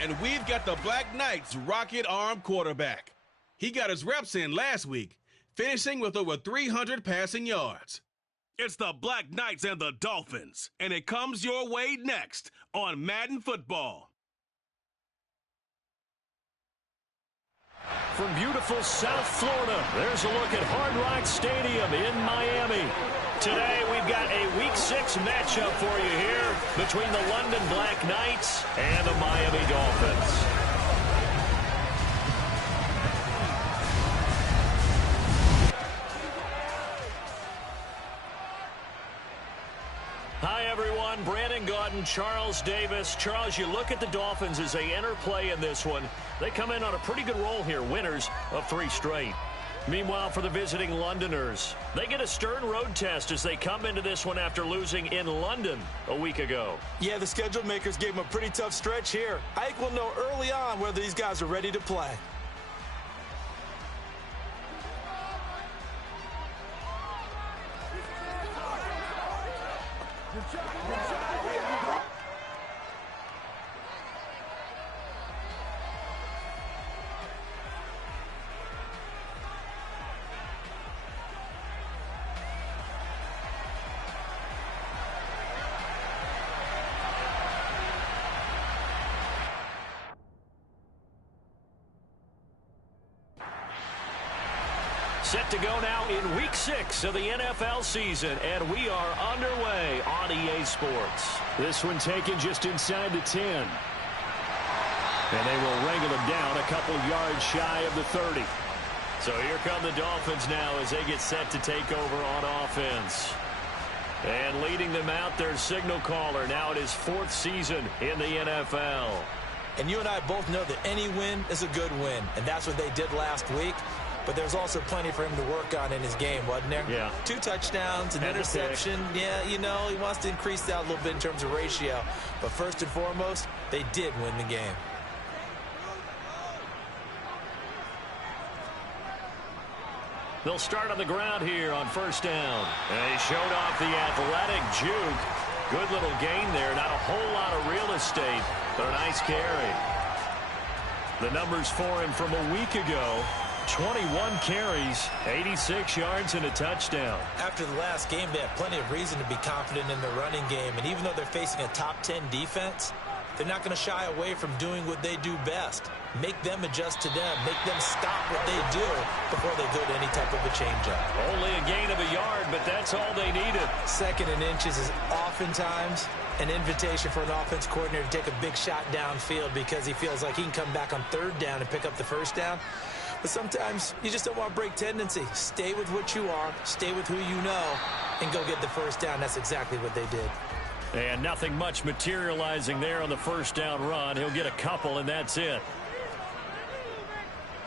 And we've got the Black Knights rocket arm quarterback. He got his reps in last week, finishing with over 300 passing yards. It's the Black Knights and the Dolphins, and it comes your way next on Madden Football. From beautiful South Florida, there's a look at Hard Rock Stadium in Miami. Today, we've got a Week 6 matchup for you here between the London Black Knights and the Miami Dolphins. Hi, everyone. Brandon Gaudin, Charles Davis. Charles, you look at the Dolphins as they enter play in this one. They come in on a pretty good roll here, winners of 3 straight. Meanwhile, for the visiting Londoners, they get a stern road test as they come into this one after losing in London a week ago. Yeah, the schedule makers gave them a pretty tough stretch here. I think we'll know early on whether these guys are ready to play. Set to go now in Week 6 of the NFL season, and we are underway on EA Sports. This one taken just inside the 10. And they will wrangle him down a couple yards shy of the 30. So here come the Dolphins now as they get set to take over on offense. And leading them out, their signal caller now in his 4th season in the NFL. And you and I both know that any win is a good win, and that's what they did last week. But there's also plenty for him to work on in his game, wasn't there? Yeah. 2 touchdowns, an interception. Yeah, you know, he wants to increase that a little bit in terms of ratio. But first and foremost, they did win the game. They'll start on the ground here on first down. And he showed off the athletic juke. Good little gain there. Not a whole lot of real estate, but a nice carry. The numbers for him from a week ago: 21 carries, 86 yards, and a touchdown. After the last game, they have plenty of reason to be confident in the running game. And even though they're facing a top 10 defense, they're not going to shy away from doing what they do best. Make them adjust to them. Make them stop what they do before they go to any type of a changeup. Only a gain of a yard, but that's all they needed. 2nd and inches is oftentimes an invitation for an offense coordinator to take a big shot downfield because he feels like he can come back on 3rd down and pick up the 1st down. But sometimes you just don't want to break tendency. Stay with what you are, stay with who you know, and go get the 1st down. That's exactly what they did. And nothing much materializing there on the 1st down run. He'll get a couple, and that's it.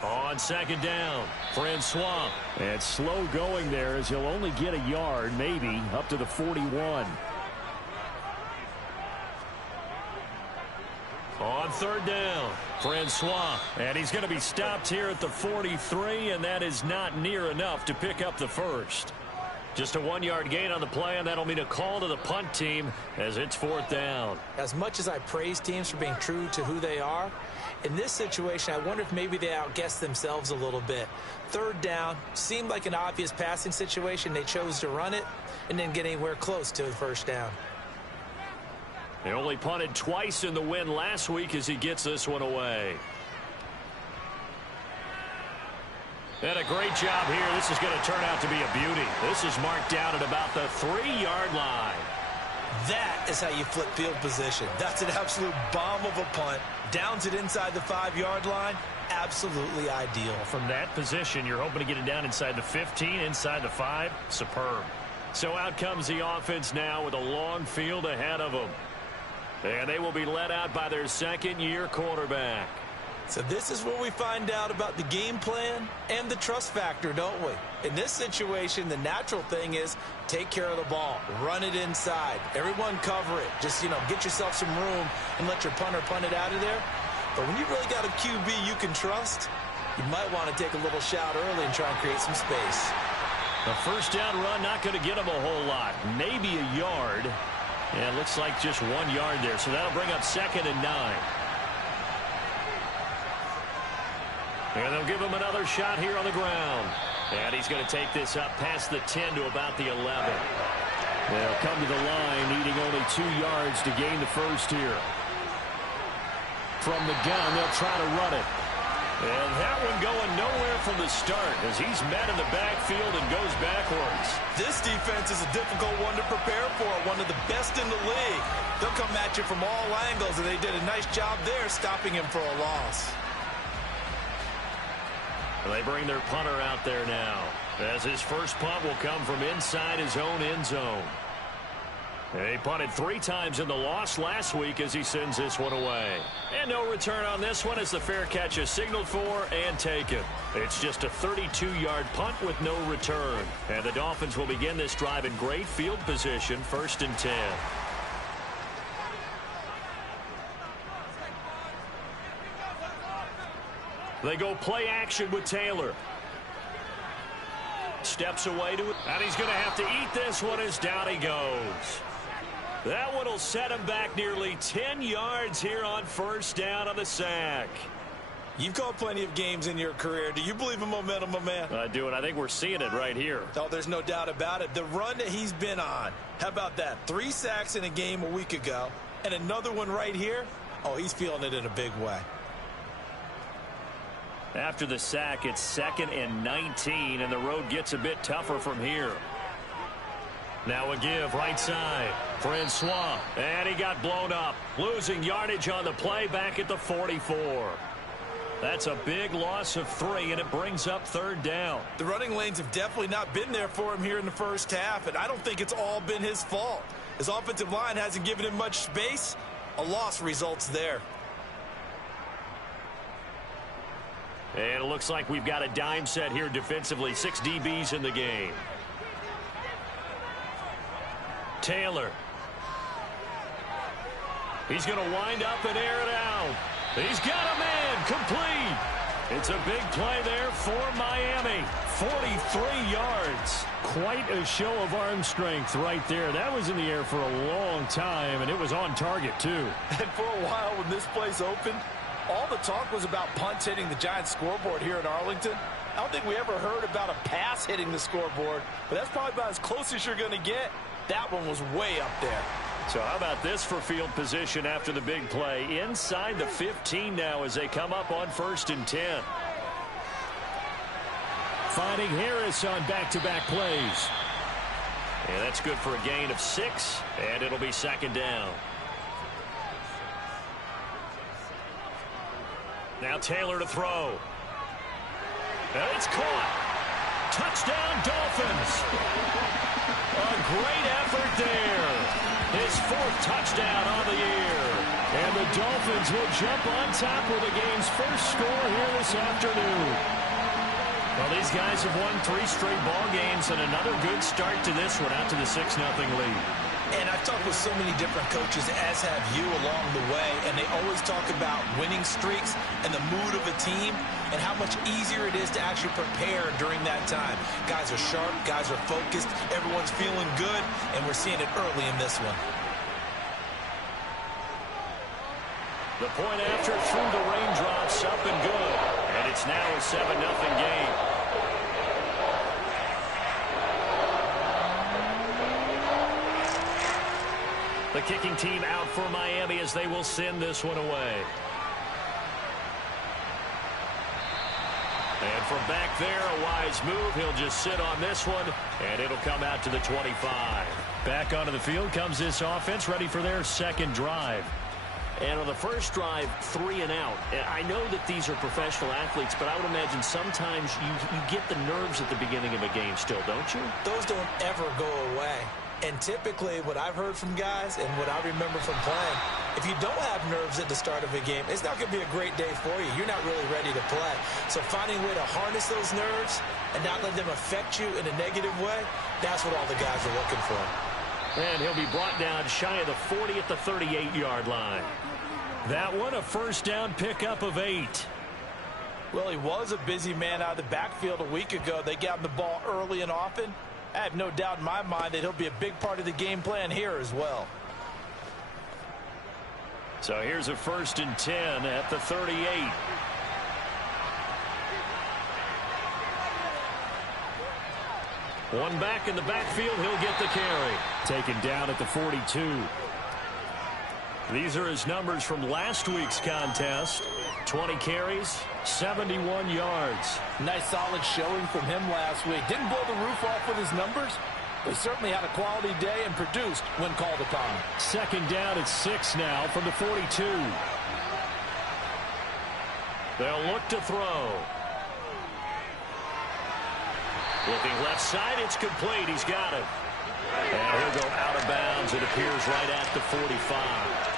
On 2nd down, Francois. And slow going there as he'll only get a yard, maybe, up to the 41. On 3rd down, Francois. And he's going to be stopped here at the 43, and that is not near enough to pick up the 1st. Just a 1-yard gain on the play, and that'll mean a call to the punt team as it's 4th down. As much as I praise teams for being true to who they are, in this situation, I wonder if maybe they outguessed themselves a little bit. 3rd down seemed like an obvious passing situation. They chose to run it and didn't get anywhere close to the 1st down. They only punted twice in the win last week as he gets this one away. And a great job here. This is going to turn out to be a beauty. This is marked down at about the 3-yard line. That is how you flip field position. That's an absolute bomb of a punt. Downs it inside the 5-yard line. Absolutely ideal. From that position, you're hoping to get it down inside the 15, inside the 5. Superb. So out comes the offense now with a long field ahead of them. And they will be led out by their 2nd-year quarterback. So this is where we find out about the game plan and the trust factor, don't we? In this situation, the natural thing is take care of the ball. Run it inside. Everyone cover it. Just, get yourself some room and let your punter punt it out of there. But when you really got a QB you can trust, you might want to take a little shot early and try and create some space. The 1st down run not going to get him a whole lot. Maybe a yard. And it looks like just 1 yard there. So that'll bring up 2nd and 9. And they'll give him another shot here on the ground. And he's going to take this up past the 10 to about the 11. They'll come to the line, needing only 2 yards to gain the first here. From the gun, they'll try to run it. And that one going nowhere from the start as he's met in the backfield and goes backwards. This defense is a difficult one to prepare for, one of the best in the league. They'll come at you from all angles, and they did a nice job there stopping him for a loss. They bring their punter out there now, as his first punt will come from inside his own end zone. He punted 3 times in the loss last week as he sends this one away. And no return on this one as the fair catch is signaled for and taken. It's just a 32-yard punt with no return. And the Dolphins will begin this drive in great field position, 1st and 10. They go play action with Taylor. Steps away to it. And he's going to have to eat this one as down he goes. That one will set him back nearly 10 yards here on 1st down on the sack. You've called plenty of games in your career. Do you believe in momentum, my man? I do, and I think we're seeing it right here. Oh, there's no doubt about it. The run that he's been on. How about that? 3 sacks in a game a week ago, and another one right here. Oh, he's feeling it in a big way. After the sack, it's 2nd and 19, and the road gets a bit tougher from here. Now a give right side. Francois. And he got blown up. Losing yardage on the play back at the 44. That's a big loss of 3, and it brings up 3rd down. The running lanes have definitely not been there for him here in the first half, and I don't think it's all been his fault. His offensive line hasn't given him much space. A loss results there. And it looks like we've got a dime set here defensively. 6 DBs in the game. Taylor. He's going to wind up and air it out. He's got a man complete. It's a big play there for Miami. 43 yards. Quite a show of arm strength right there. That was in the air for a long time, and it was on target too. And for a while when this place opened, all the talk was about punts hitting the Giants scoreboard here in Arlington. I don't think we ever heard about a pass hitting the scoreboard, but that's probably about as close as you're going to get. That one was way up there. So how about this for field position after the big play? Inside the 15 now as they come up on 1st and 10. Finding Harris on back-to-back plays. Yeah, that's good for a gain of 6, and it'll be 2nd down. Now Taylor to throw. And it's caught. Touchdown, Dolphins. A great effort there. His 4th touchdown on the year. And the Dolphins will jump on top with the game's first score here this afternoon. Well, these guys have won 3 straight ball games and another good start to this one out to the 6-0 lead. And I've talked with so many different coaches, as have you, along the way, and they always talk about winning streaks and the mood of a team and how much easier it is to actually prepare during that time. Guys are sharp, guys are focused, everyone's feeling good, and we're seeing it early in this one. The point after through the raindrops, up and good, and it's now a 7-0 game. The kicking team out for Miami as they will send this one away. And from back there, a wise move. He'll just sit on this one, and it'll come out to the 25. Back onto the field comes this offense, ready for their 2nd drive. And on the first drive, 3 and out. I know that these are professional athletes, but I would imagine sometimes you get the nerves at the beginning of a game still, don't you? Those don't ever go away. And typically what I've heard from guys and what I remember from playing, if you don't have nerves at the start of a game, it's not going to be a great day for you. You're not really ready to play. So finding a way to harness those nerves and not let them affect you in a negative way, that's what all the guys are looking for. And he'll be brought down shy of the 40 at the 38-yard line. That one, a 1st down pickup of 8. Well, he was a busy man out of the backfield a week ago. They got him the ball early and often. I have no doubt in my mind that he'll be a big part of the game plan here as well. So here's a 1st and 10 at the 38. One back in the backfield. He'll get the carry. Taken down at the 42. These are his numbers from last week's contest. 20 carries, 71 yards. Nice solid showing from him last week. Didn't blow the roof off with his numbers, but certainly had a quality day and produced when called upon. Second down at 6 now from the 42. They'll look to throw. Looking left side, it's complete. He's got it. And he'll go out of bounds. It appears right at the 45.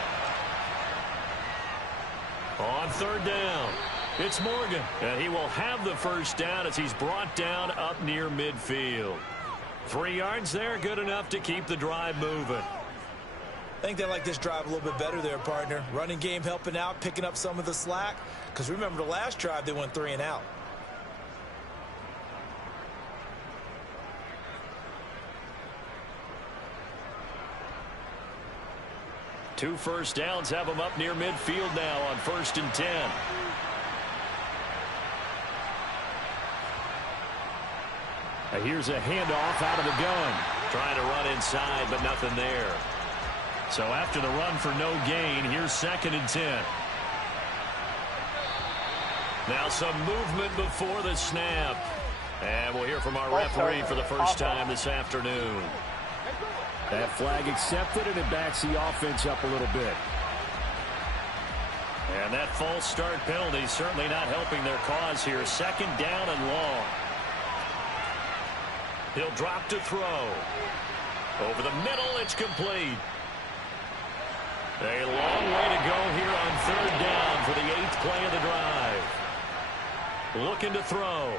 On third down, it's Morgan. And he will have the first down as he's brought down up near midfield. 3 yards there, good enough to keep the drive moving. I think they like this drive a little bit better there, partner. Running game helping out, picking up some of the slack. Because remember the last drive, they went 3 and out. Two first downs have him up near midfield now on 1st and 10. Here's a handoff out of the gun. Trying to run inside, but nothing there. So after the run for no gain, here's 2nd and 10. Now some movement before the snap. And we'll hear from our referee for the first time this afternoon. That flag accepted, and it backs the offense up a little bit. And that false start penalty certainly not helping their cause here. 2nd down and long. He'll drop to throw. Over the middle, it's complete. A long way to go here on 3rd down for the 8th play of the drive. Looking to throw.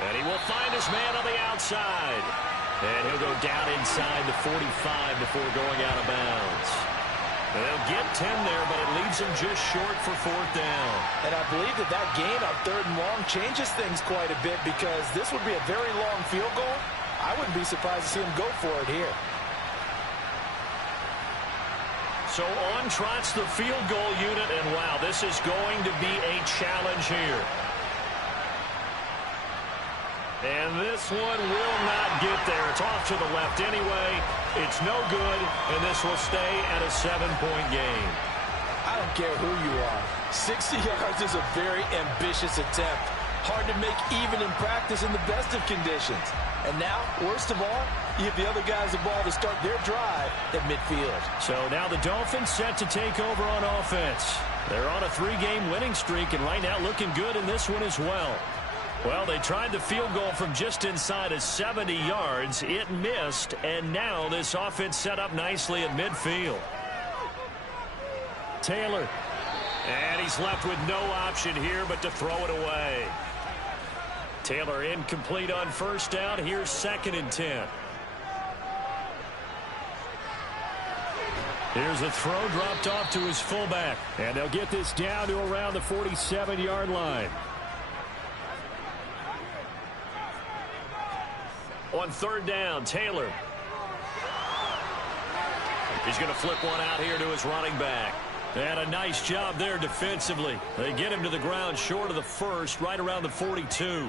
And he will find his man on the outside. And he'll go down inside the 45 before going out of bounds. And they'll get 10 there, but it leaves him just short for 4th down. And I believe that gain on 3rd and long changes things quite a bit because this would be a very long field goal. I wouldn't be surprised to see him go for it here. So on trots the field goal unit, and wow, this is going to be a challenge here. And this one will not get there. It's off to the left anyway. It's no good, and this will stay at a 7-point game. I don't care who you are. 60 yards is a very ambitious attempt. Hard to make even in practice in the best of conditions. And now, worst of all, you give the other guys the ball to start their drive at midfield. So now the Dolphins set to take over on offense. They're on a 3-game winning streak, and right now looking good in this one as well. Well, they tried the field goal from just inside of 70 yards. It missed, and now this offense set up nicely at midfield. Taylor. And he's left with no option here but to throw it away. Taylor incomplete on 1st down. Here's 2nd and 10. Here's a throw dropped off to his fullback. And they'll get this down to around the 47-yard line. On 3rd down, Taylor. He's going to flip one out here to his running back. And a nice job there defensively. They get him to the ground short of the 1st, right around the 42.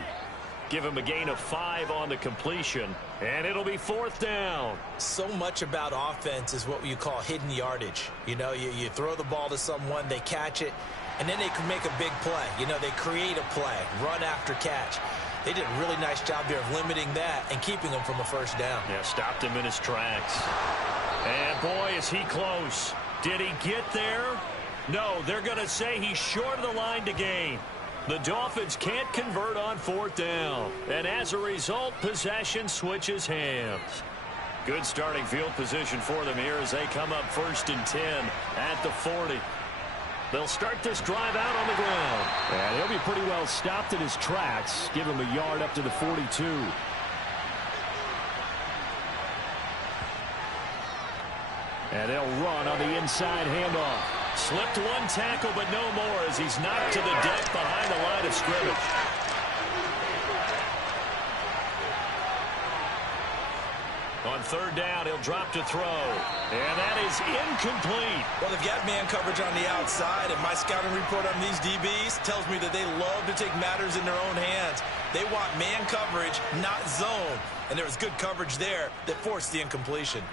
Give him a gain of 5 on the completion. And it'll be 4th down. So much about offense is what you call hidden yardage. You know, you throw the ball to someone, they catch it, and then they can make a big play. You know, they create a play, run after catch. They did a really nice job there of limiting that and keeping him from a 1st down. Yeah, stopped him in his tracks. And boy, is he close. Did he get there? No, they're going to say he's short of the line to gain. The Dolphins can't convert on 4th down. And as a result, possession switches hands. Good starting field position for them here as they come up 1st and 10 at the 40. They'll start this drive out on the ground. And he'll be pretty well stopped in his tracks. Give him a yard up to the 42. And they'll run on the inside handoff. Slipped one tackle, but no more as he's knocked to the deck behind the line of scrimmage. On 3rd down, he'll drop to throw. And that is incomplete. Well, they've got man coverage on the outside, and my scouting report on these DBs tells me that they love to take matters in their own hands. They want man coverage, not zone. And there was good coverage there that forced the incompletion.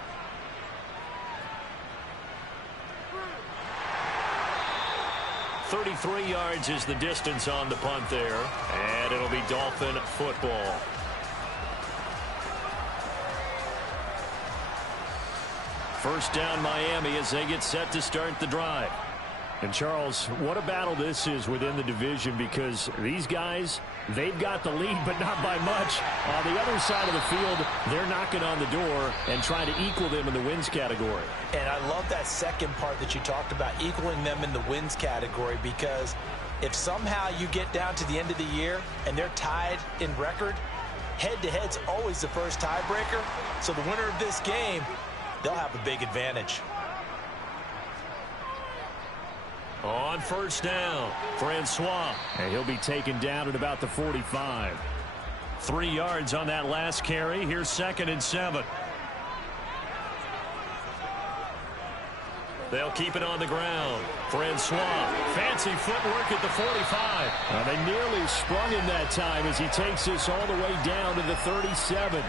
"33 yards is the distance on the punt there, and it'll be Dolphin football. First down Miami as they get set to start the drive. And Charles, what a battle this is within the division, because these guys, they've got the lead, but not by much. On the other side of the field, they're knocking on the door and trying to equal them in the wins category. And I love that second part that you talked about, equaling them in the wins category, because if somehow you get down to the end of the year and they're tied in record, head-to-head's always the first tiebreaker. So the winner of this game, they'll have a big advantage. On first down, Francois. And he'll be taken down at about the 45. 3 yards on that last carry. Here's 2nd and 7. They'll keep it on the ground. Francois, fancy footwork at the 45. They nearly sprung him that time as he takes this all the way down to the 37.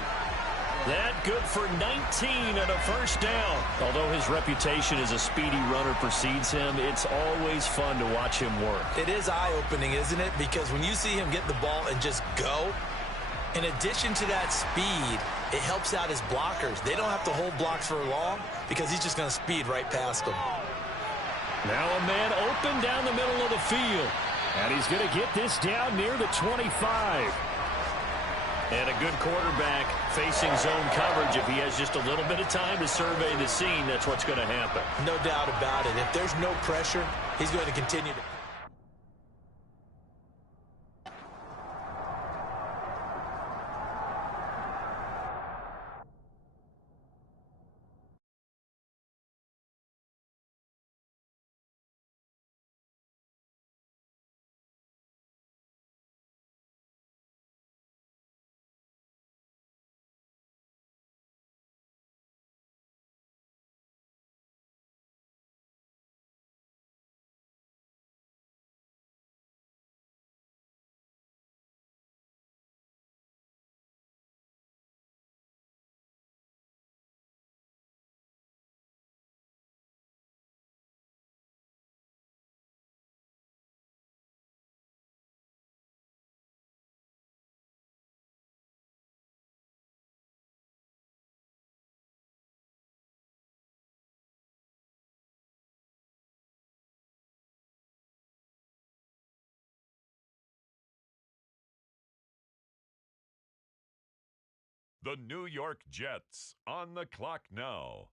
That good for 19 and a first down. Although his reputation as a speedy runner precedes him, it's always fun to watch him work. It is eye-opening, isn't it? Because when you see him get the ball and just go, in addition to that speed, it helps out his blockers. They don't have to hold blocks for long because he's just going to speed right past them. Now a man open down the middle of the field. And he's going to get this down near the 25. And a good quarterback facing zone coverage. If he has just a little bit of time to survey the scene, that's what's going to happen. No doubt about it. If there's no pressure, he's going to continue to... The New York Jets on the clock now.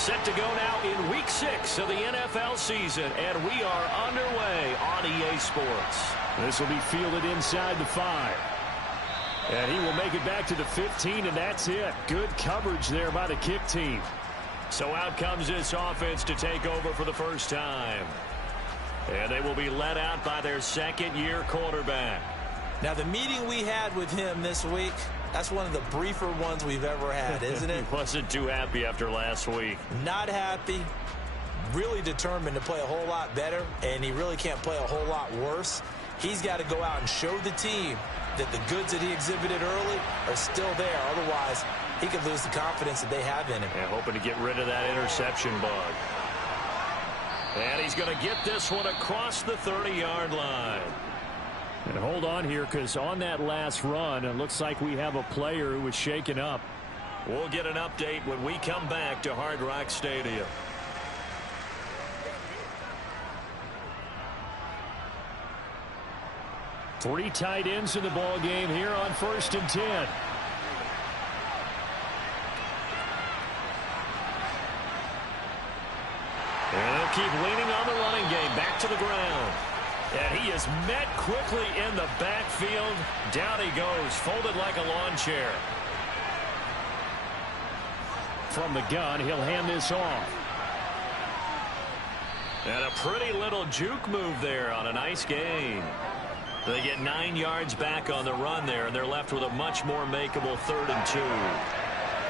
Set to go now in Week 6 of the NFL season, and we are underway on EA Sports. This will be fielded inside the 5. And he will make it back to the 15, and that's it. Good coverage there by the kick team. So out comes this offense to take over for the first time. And they will be led out by their second-year quarterback. Now, the meeting we had with him this week, that's one of the briefer ones we've ever had, isn't it? He wasn't too happy after last week. Not happy. Really determined to play a whole lot better, and he really can't play a whole lot worse. He's got to go out and show the team that the goods that he exhibited early are still there. Otherwise, he could lose the confidence that they have in him. And hoping to get rid of that interception bug. And he's going to get this one across the 30-yard line. And hold on here, because on that last run, it looks like we have a player who was shaken up. We'll get an update when we come back to Hard Rock Stadium. Three tight ends in the ball game here on 1st and 10. And they'll keep leaning on the running game. Back to the ground. And he is met quickly in the backfield. Down he goes, folded like a lawn chair. From the gun, he'll hand this off. And a pretty little juke move there on a nice gain. They get 9 yards back on the run there, and they're left with a much more makeable 3rd and 2.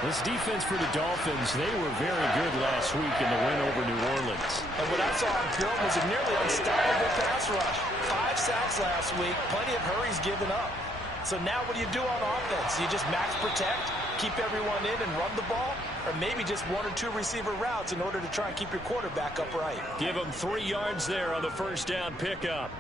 This defense for the Dolphins, they were very good last week in the win over New Orleans. And what I saw on film was a nearly unstoppable pass rush. 5 sacks last week, plenty of hurries given up. So now what do you do on offense? You just max protect, keep everyone in and run the ball, or maybe just 1 or 2 receiver routes in order to try and keep your quarterback upright. Give him 3 yards there on the first down pickup.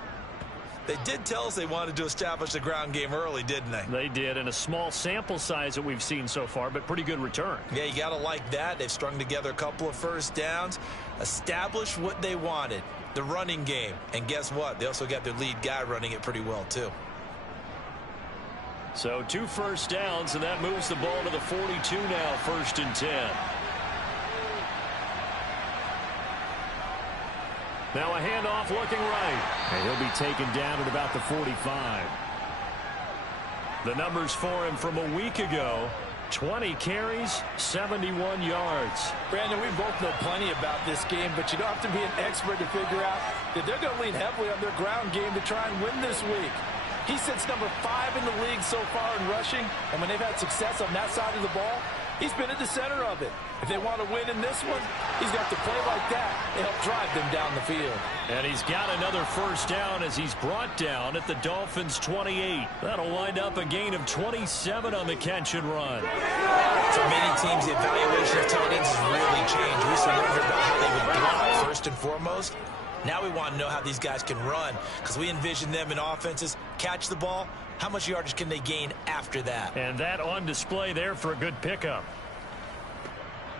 They did tell us they wanted to establish the ground game early, didn't they? They did, in a small sample size that we've seen so far, but pretty good return. Yeah, you got to like that. They've strung together a couple of first downs, established what they wanted, the running game. And guess what? They also got their lead guy running it pretty well, too. So 2 first downs, and that moves the ball to the 42 now, 1st and 10. Now a handoff looking right. And he'll be taken down at about the 45. The numbers for him from a week ago, 20 carries, 71 yards. Brandon, we both know plenty about this game, but you don't have to be an expert to figure out that they're going to lean heavily on their ground game to try and win this week. He sits number 5 in the league so far in rushing, and when they've had success on that side of the ball, he's been at the center of it. If they want to win in this one, he's got to play like that to help drive them down the field. And he's got another first down as he's brought down at the Dolphins' 28. That'll wind up a gain of 27 on the catch and run. For many teams, the evaluation of tight ends has really changed. We used to wonder about how they would block first and foremost. Now we want to know how these guys can run, because we envision them in offenses catch the ball. How much yardage can they gain after that? And that on display there for a good pickup.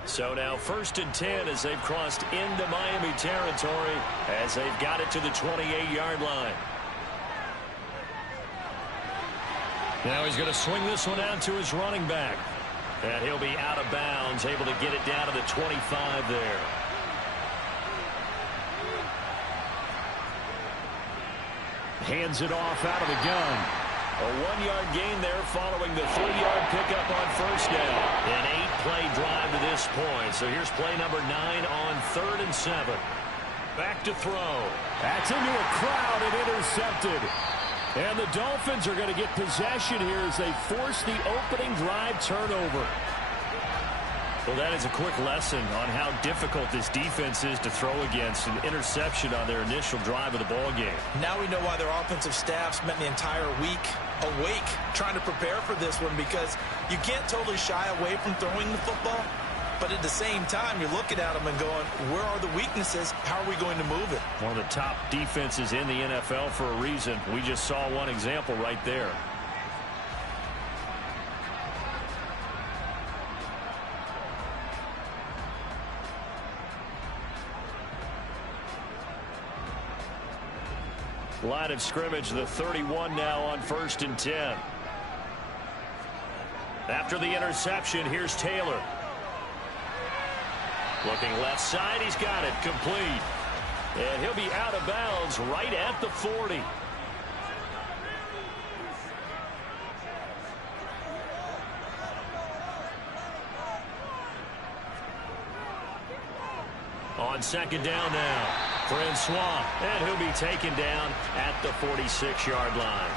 So now 1st and 10 as they've crossed into Miami territory as they've got it to the 28-yard line. Now he's going to swing this one out to his running back. And he'll be out of bounds, able to get it down to the 25 there. Hands it off out of the gun. A 1-yard gain there following the 3-yard pickup on first down. An 8-play drive to this point. So here's play number 9 on 3rd and 7. Back to throw. That's into a crowd and intercepted. And the Dolphins are going to get possession here as they force the opening drive turnover. Well, that is a quick lesson on how difficult this defense is to throw against. An interception on their initial drive of the ball game. Now we know why their offensive staff spent the entire week awake trying to prepare for this one, because you can't totally shy away from throwing the football. But at the same time, you're looking at them and going, where are the weaknesses? How are we going to move it? One of the top defenses in the NFL for a reason. We just saw one example right there. Line of scrimmage, the 31 now on 1st and 10. After the interception, here's Taylor. Looking left side, he's got it, complete. And he'll be out of bounds right at the 40. On second down now, Francois, and he'll be taken down at the 46-yard line.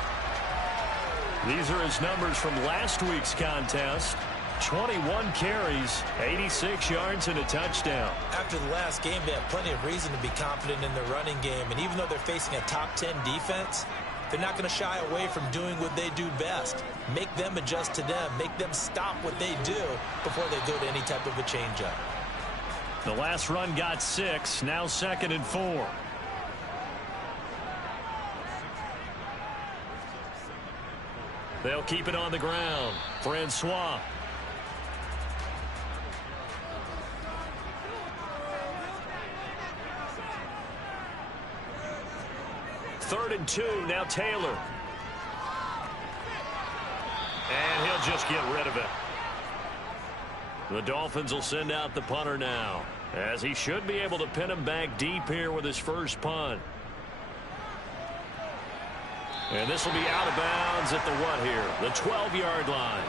These are his numbers from last week's contest. 21 carries, 86 yards, and a touchdown. After the last game, they have plenty of reason to be confident in their running game. And even though they're facing a top 10 defense, they're not going to shy away from doing what they do best. Make them adjust to them. Make them stop what they do before they go to any type of a changeup. The last run got 6, now 2nd and 4. They'll keep it on the ground. Francois. Third and 2, now Taylor. And he'll just get rid of it. The Dolphins will send out the punter now, as he should be able to pin him back deep here with his first punt. And this will be out of bounds at the what here? The 12-yard line.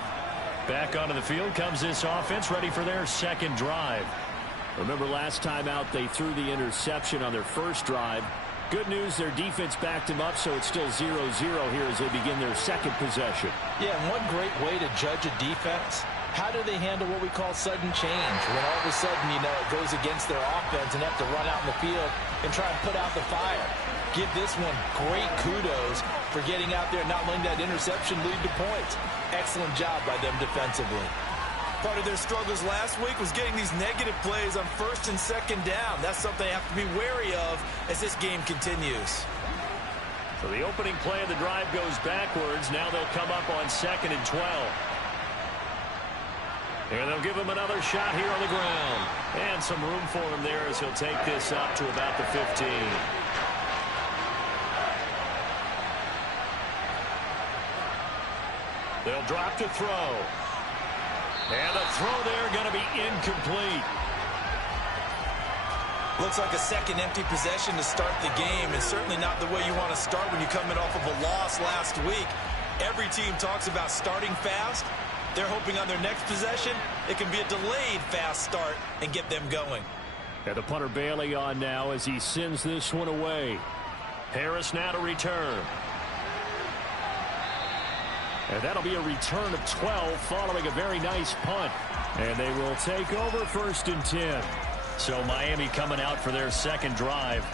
Back onto the field comes this offense, ready for their second drive. Remember last time out they threw the interception on their first drive. Good news, their defense backed him up, so it's still 0-0 here as they begin their second possession. Yeah, and one great way to judge a defense, how do they handle what we call sudden change? When all of a sudden, you know, it goes against their offense and they have to run out in the field and try and put out the fire. Give this one great kudos for getting out there and not letting that interception lead to points. Excellent job by them defensively. Part of their struggles last week was getting these negative plays on first and second down. That's something they have to be wary of as this game continues. So the opening play of the drive goes backwards. Now they'll come up on 2nd and 12. And they'll give him another shot here on the ground. And some room for him there as he'll take this up to about the 15. They'll drop to throw. And the throw there going to be incomplete. Looks like a second empty possession to start the game, and certainly not the way you want to start when you're coming off of a loss last week. Every team talks about starting fast. They're hoping on their next possession it can be a delayed fast start and get them going. And the punter Bailey on now as he sends this one away. Harris now to return. And that'll be a return of 12 following a very nice punt. And they will take over 1st and 10. So Miami coming out for their second drive.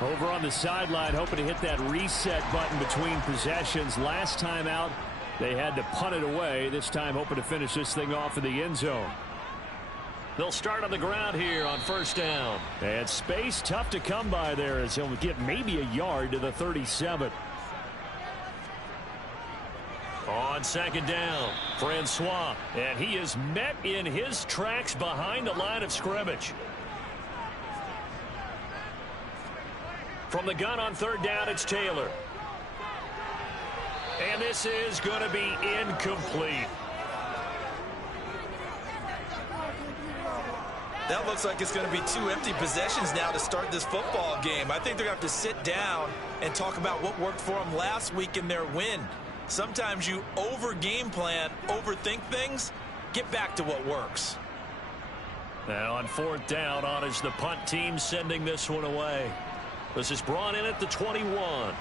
Over on the sideline hoping to hit that reset button between possessions. Last time out they had to punt it away. This time hoping to finish this thing off in the end zone. They'll start on the ground here on 1st down. And space tough to come by there as he'll get maybe a yard to the 37. On 2nd down, Francois, and he is met in his tracks behind the line of scrimmage. From the gun on 3rd down, it's Taylor. And this is going to be incomplete. That looks like it's going to be 2 empty possessions now to start this football game. I think they're going to have to sit down and talk about what worked for them last week in their win. Sometimes you over-game plan, overthink things. Get back to what works. Now on 4th down, on is the punt team sending this one away. This is brought in at the 21.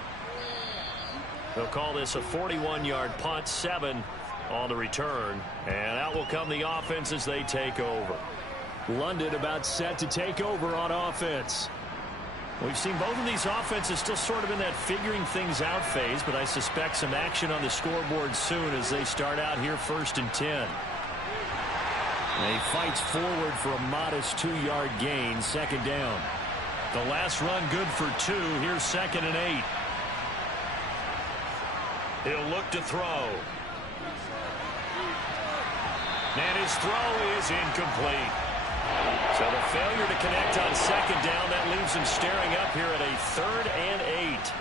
They'll call this a 41-yard punt, 7 on the return. And out will come the offense as they take over. London about set to take over on offense. We've seen both of these offenses still sort of in that figuring things out phase, but I suspect some action on the scoreboard soon as they start out here 1st and 10. And he fights forward for a modest 2-yard gain, 2nd down. The last run good for 2. Here's 2nd and 8. He'll look to throw. And his throw is incomplete. So the failure to connect on 2nd down, that leaves him staring up here at a 3rd and 8.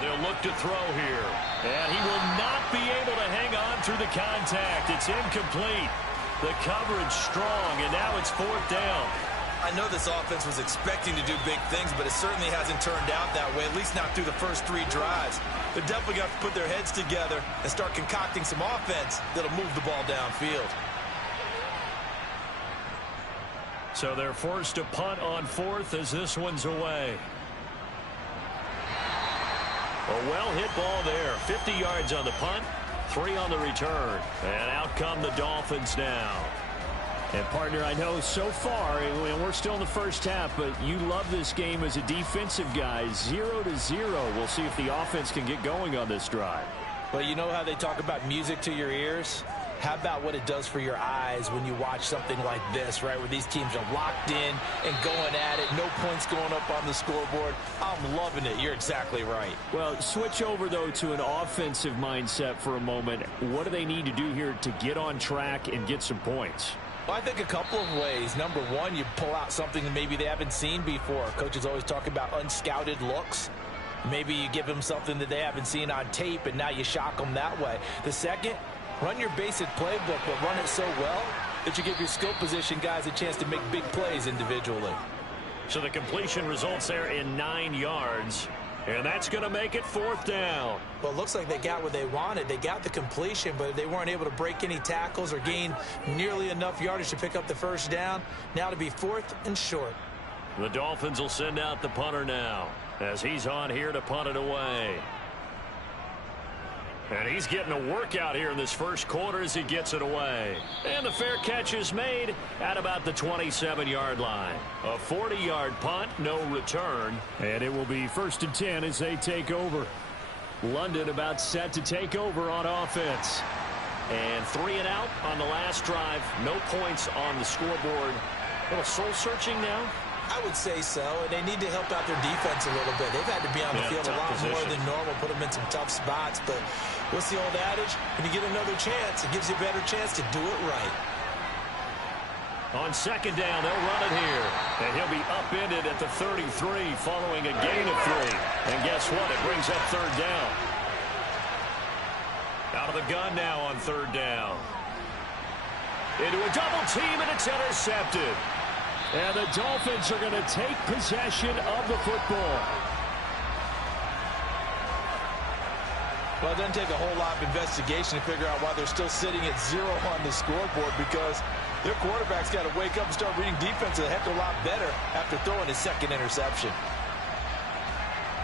They'll look to throw here. And he will not be able to hang on through the contact. It's incomplete. The coverage strong, and now it's 4th down. I know this offense was expecting to do big things, but it certainly hasn't turned out that way, at least not through the first 3 drives. They're definitely going to have to put their heads together and start concocting some offense that'll move the ball downfield. So they're forced to punt on 4th as this one's away. A well-hit ball there. 50 yards on the punt, 3 on the return. And out come the Dolphins now. And, partner, I know so far, and we're still in the first half, but you love this game as a defensive guy. 0-0. We'll see if the offense can get going on this drive. Well, you know how they talk about music to your ears? How about what it does for your eyes when you watch something like this, right, where these teams are locked in and going at it, no points going up on the scoreboard? I'm loving it. You're exactly right. Well, switch over, though, to an offensive mindset for a moment. What do they need to do here to get on track and get some points? Well, I think a couple of ways. Number one, you pull out something that maybe they haven't seen before. Coaches always talk about unscouted looks. Maybe you give them something that they haven't seen on tape, and now you shock them that way. The second, run your basic playbook, but run it so well that you give your skill position guys a chance to make big plays individually. So the completion results there in 9 yards. And that's going to make it 4th down. Well, it looks like they got what they wanted. They got the completion, but they weren't able to break any tackles or gain nearly enough yardage to pick up the first down. Now to be 4th and short. The Dolphins will send out the punter now as he's on here to punt it away. And he's getting a workout here in this first quarter as he gets it away. And the fair catch is made at about the 27-yard line. A 40-yard punt, no return. And it will be 1st and 10 as they take over. London about set to take over on offense. And 3 and out on the last drive. No points on the scoreboard. A little soul-searching now. I would say so, and they need to help out their defense a little bit. They've had to be on the field a lot more than normal, put them in some tough spots. But what's the old adage? When you get another chance, it gives you a better chance to do it right. On 2nd down, they'll run it here. And he'll be upended at the 33 following a gain of 3. And guess what? It brings up 3rd down. Out of the gun now on 3rd down. Into a double team, and it's intercepted. And the Dolphins are going to take possession of the football. Well, it doesn't take a whole lot of investigation to figure out why they're still sitting at 0 on the scoreboard, because their quarterback's got to wake up and start reading defense a heck of a lot better after throwing his 2nd interception.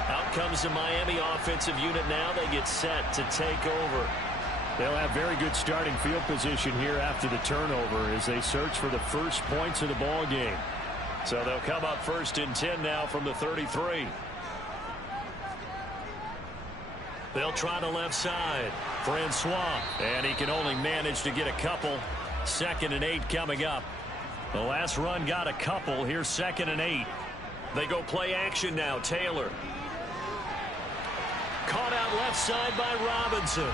Out comes the Miami offensive unit now. They get set to take over. They'll have very good starting field position here after the turnover as they search for the first points of the ball game. So they'll come up 1st and 10 now from the 33. They'll try the left side. Francois, and he can only manage to get a couple. 2nd and 8 coming up. The last run got a couple. Here's 2nd and 8. They go play action now. Taylor. Caught out left side by Robinson.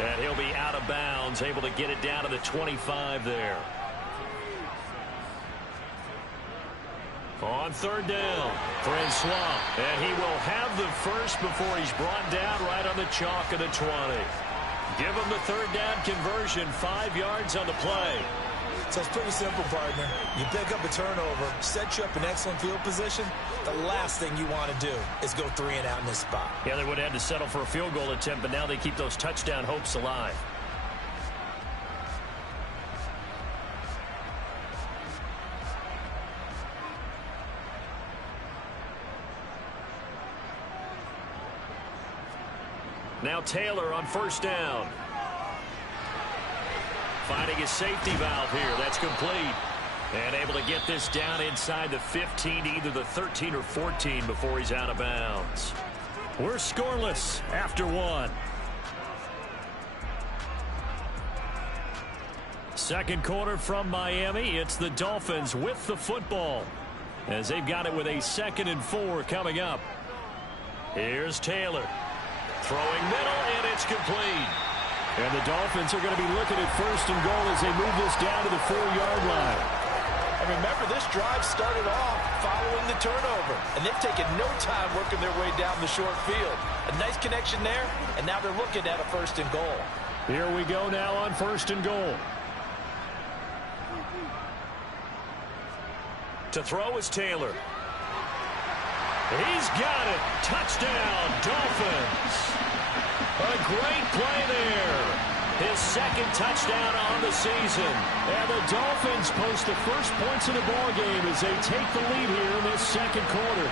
And he'll be out of bounds, able to get it down to the 25 there. On 3rd down, Francois. And he will have the first before he's brought down right on the chalk of the 20. Give him the 3rd down conversion, 5 yards on the play. So it's pretty simple, partner. You pick up a turnover, set you up in excellent field position. The last thing you want to do is go 3 and out in this spot. Yeah, they would have had to settle for a field goal attempt, but now they keep those touchdown hopes alive. Now Taylor on 1st down. Finding his safety valve here. That's complete. And able to get this down inside the 15, either the 13 or 14 before he's out of bounds. We're scoreless after 1. 2nd quarter from Miami. It's the Dolphins with the football as they've got it with a 2nd and 4 coming up. Here's Taylor. Throwing middle, and it's complete. And the Dolphins are going to be looking at 1st and goal as they move this down to the 4-yard line. And remember, this drive started off following the turnover, and they've taken no time working their way down the short field. A nice connection there, and now they're looking at a 1st and goal. Here we go now on 1st and goal. To throw is Taylor. He's got it. Touchdown, Dolphins. A great play there. His second touchdown on the season. And the Dolphins post the first points in the ballgame as they take the lead here in this second quarter.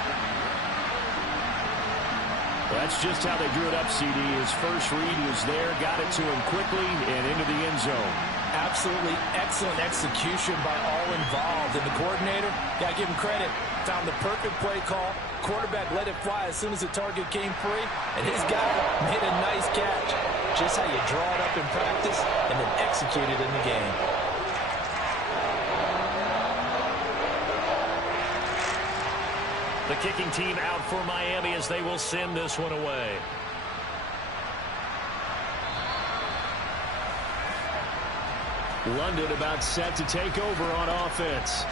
That's just how they drew it up, CD. His first read was there, got it to him quickly, and into the end zone. Absolutely excellent execution by all involved. And the coordinator, got to give him credit, found the perfect play call. Quarterback let it fly as soon as the target came free, and his guy made a nice catch. Just how you draw it up in practice and then execute it in the game. The kicking team out for Miami as they will send this one away. London about set to take over on offense.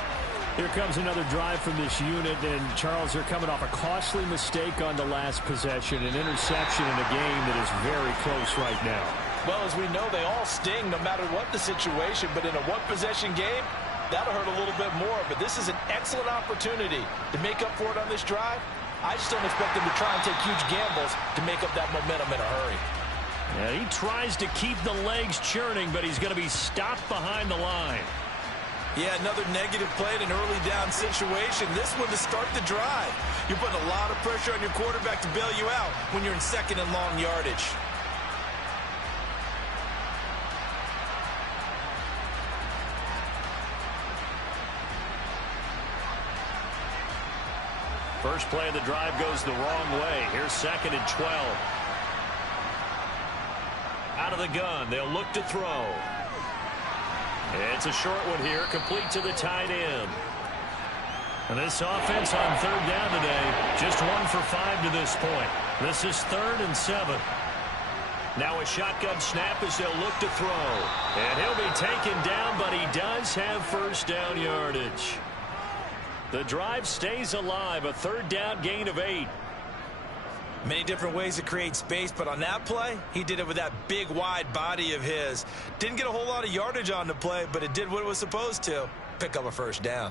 Here comes another drive from this unit, and Charles, they're coming off a costly mistake on the last possession, an interception in a game that is very close right now. Well, as we know, they all sting no matter what the situation, but in a one-possession game, that'll hurt a little bit more. But this is an excellent opportunity to make up for it on this drive. I just don't expect them to try and take huge gambles to make up that momentum in a hurry. Yeah, he tries to keep the legs churning, but he's going to be stopped behind the line. Yeah, another negative play in an early down situation. This one to start the drive. You're putting a lot of pressure on your quarterback to bail you out when you're in second and long yardage. First play of the drive goes the wrong way. Here's second and 12. Out of the gun, they'll look to throw. It's a short one here, complete to the tight end. And this offense on third down today, just 1 for 5 to this point. This is 3rd and 7. Now a shotgun snap as they'll look to throw. And he'll be taken down, but he does have first down yardage. The drive stays alive, a 3rd down gain of 8. Many different ways to create space, but on that play, he did it with that big, wide body of his. Didn't get a whole lot of yardage on the play, but it did what it was supposed to. Pick up a first down.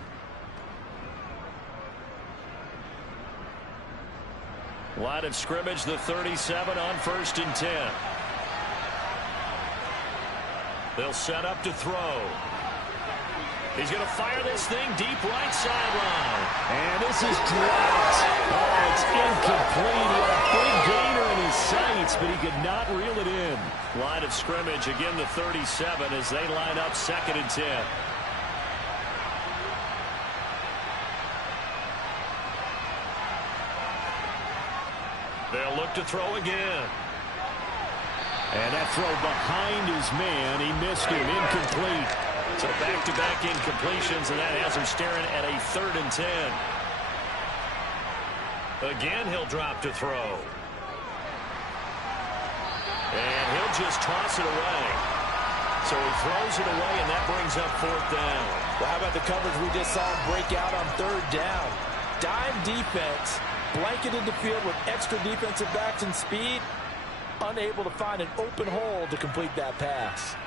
Line of scrimmage, the 37 on 1st and 10. They'll set up to throw. He's going to fire this thing deep right sideline. And this is dropped. Oh, it's incomplete. He had a big gainer in his sights, but he could not reel it in. Line of scrimmage, again the 37 as they line up 2nd and 10. They'll look to throw again. And that throw behind his man. He missed him. Incomplete. So back-to-back incompletions, and that has him staring at a 3rd and 10. Again, he'll drop to throw. And he'll just toss it away. So he throws it away, and that brings up 4th down. Well, how about the coverage we just saw him break out on 3rd down? Dime defense, blanketed the field with extra defensive backs and speed, unable to find an open hole to complete that pass.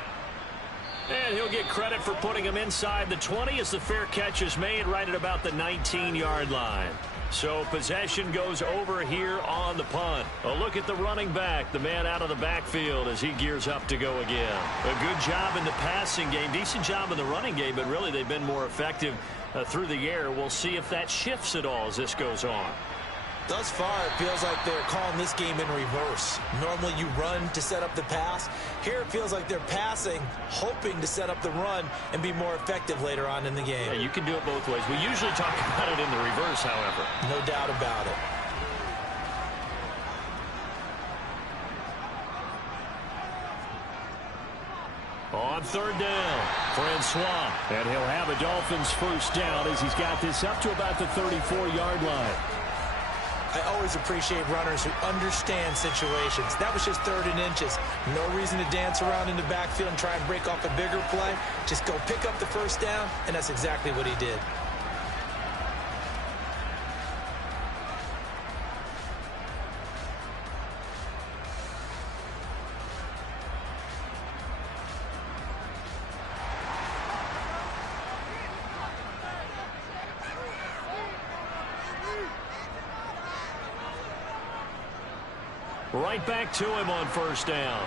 And he'll get credit for putting him inside the 20 as the fair catch is made right at about the 19-yard line. So possession goes over here on the punt. A look at the running back, the man out of the backfield as he gears up to go again. A good job in the passing game, decent job in the running game, but really they've been more effective through the air. We'll see if that shifts at all as this goes on. Thus far, it feels like they're calling this game in reverse. Normally you run to set up the pass. Here it feels like they're passing, hoping to set up the run and be more effective later on in the game. Yeah, you can do it both ways. We usually talk about it in the reverse, however. No doubt about it. On 3rd down, Francois. And he'll have a Dolphins first down as he's got this up to about the 34-yard line. I always appreciate runners who understand situations. That was just 3rd and inches. No reason to dance around in the backfield and try and break off a bigger play. Just go pick up the first down, and that's exactly what he did. Right back to him on first down.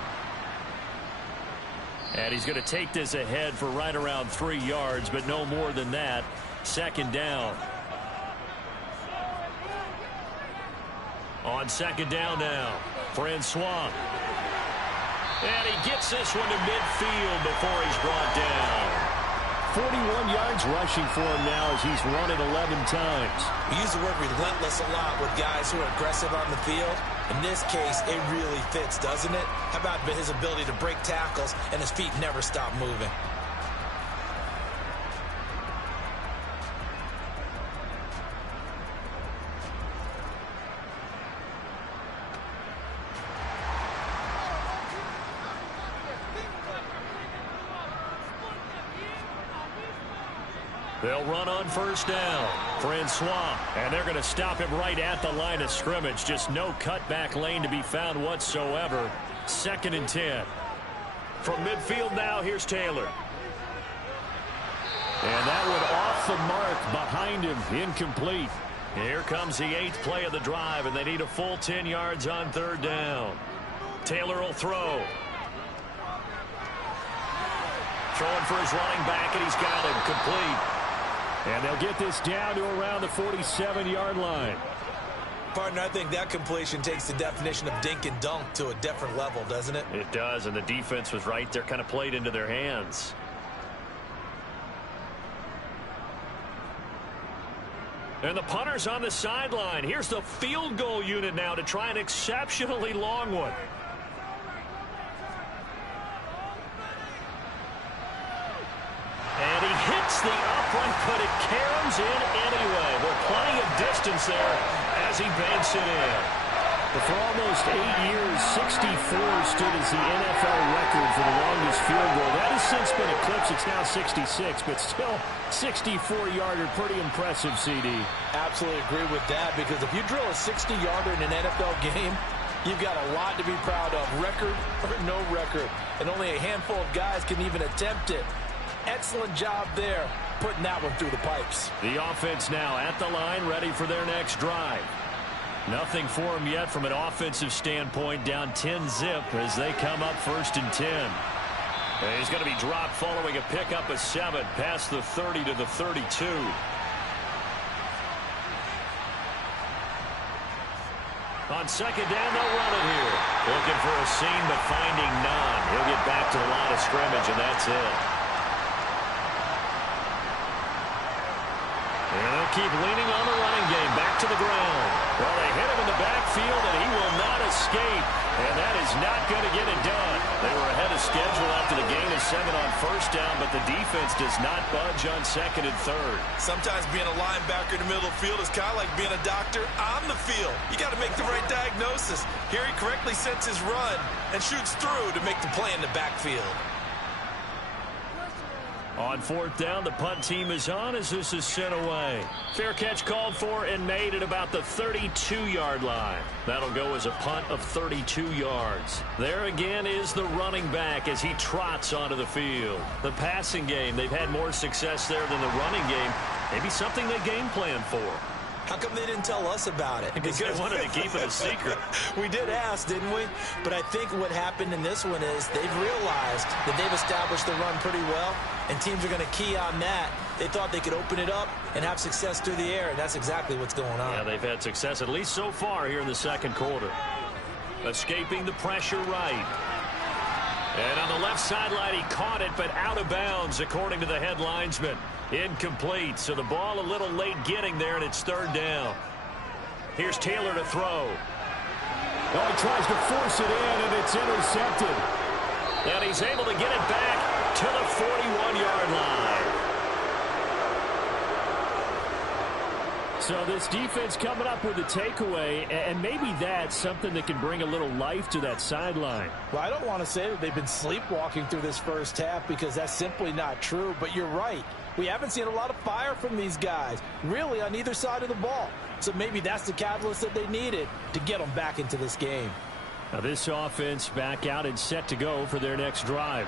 And he's going to take this ahead for right around 3 yards, but no more than that. Second down. On second down now, Francois. And he gets this one to midfield before he's brought down. 41 yards rushing for him now as he's run it 11 times. We use the word relentless a lot with guys who are aggressive on the field. In this case, it really fits, doesn't it? How about his ability to break tackles and his feet never stop moving? They'll run on first down. Francois. And they're going to stop him right at the line of scrimmage. Just no cutback lane to be found whatsoever. 2nd and 10. From midfield now, here's Taylor. And that one off the mark behind him. Incomplete. Here comes the 8th play of the drive, and they need a full 10 yards on 3rd down. Taylor will throw. Throwing for his running back, and he's got him complete. And they'll get this down to around the 47-yard line. Partner, I think that completion takes the definition of dink and dunk to a different level, doesn't it? It does, and the defense was right there, kind of played into their hands. And the punter's on the sideline. Here's the field goal unit now to try an exceptionally long one. And he hits the upright, but it caroms in anyway. There's plenty of distance there as he banks it in. But for almost 8 years, 64 stood as the NFL record for the longest field goal. That has since been eclipsed. It's now 66, but still 64-yarder. Pretty impressive, CD. Absolutely agree with that, because if you drill a 60-yarder in an NFL game, you've got a lot to be proud of, record or no record. And only a handful of guys can even attempt it. Excellent job there, putting that one through the pipes. The offense now at the line, ready for their next drive. Nothing for him yet from an offensive standpoint, down 10-zip as they come up 1st and 10. And he's going to be dropped following a pickup of 7 past the 30 to the 32. On second down, they'll run it here. Looking for a seam, but finding none. He'll get back to the line of scrimmage, and that's it. And they'll keep leaning on the running game. Back to the ground. Well, they hit him in the backfield, and he will not escape. And that is not going to get it done. They were ahead of schedule after the gain of 7 on first down, but the defense does not budge on 2nd and 3rd. Sometimes being a linebacker in the middle of the field is kind of like being a doctor on the field. You got to make the right diagnosis. Here he correctly sets his run and shoots through to make the play in the backfield. On 4th down, the punt team is on as this is sent away. Fair catch called for and made at about the 32-yard line. That'll go as a punt of 32 yards. There again is the running back as he trots onto the field. The passing game, they've had more success there than the running game. Maybe something they game plan for. How come they didn't tell us about it? Because they wanted to keep it a secret. We did ask, didn't we? But I think what happened in this one is they've realized that they've established the run pretty well, and teams are going to key on that. They thought they could open it up and have success through the air, and that's exactly what's going on. Yeah, they've had success, at least so far here in the 2nd quarter. Escaping the pressure right. And on the left sideline, he caught it, but out of bounds, according to the head linesman. Incomplete, so the ball a little late getting there, and it's 3rd down. Here's Taylor to throw. Oh, he tries to force it in, and it's intercepted. And he's able to get it back to the 41-yard line. So this defense coming up with a takeaway, and maybe that's something that can bring a little life to that sideline. Well, I don't want to say that they've been sleepwalking through this first half, because that's simply not true, but you're right. We haven't seen a lot of fire from these guys, really, on either side of the ball. So maybe that's the catalyst that they needed to get them back into this game. Now this offense back out and set to go for their next drive.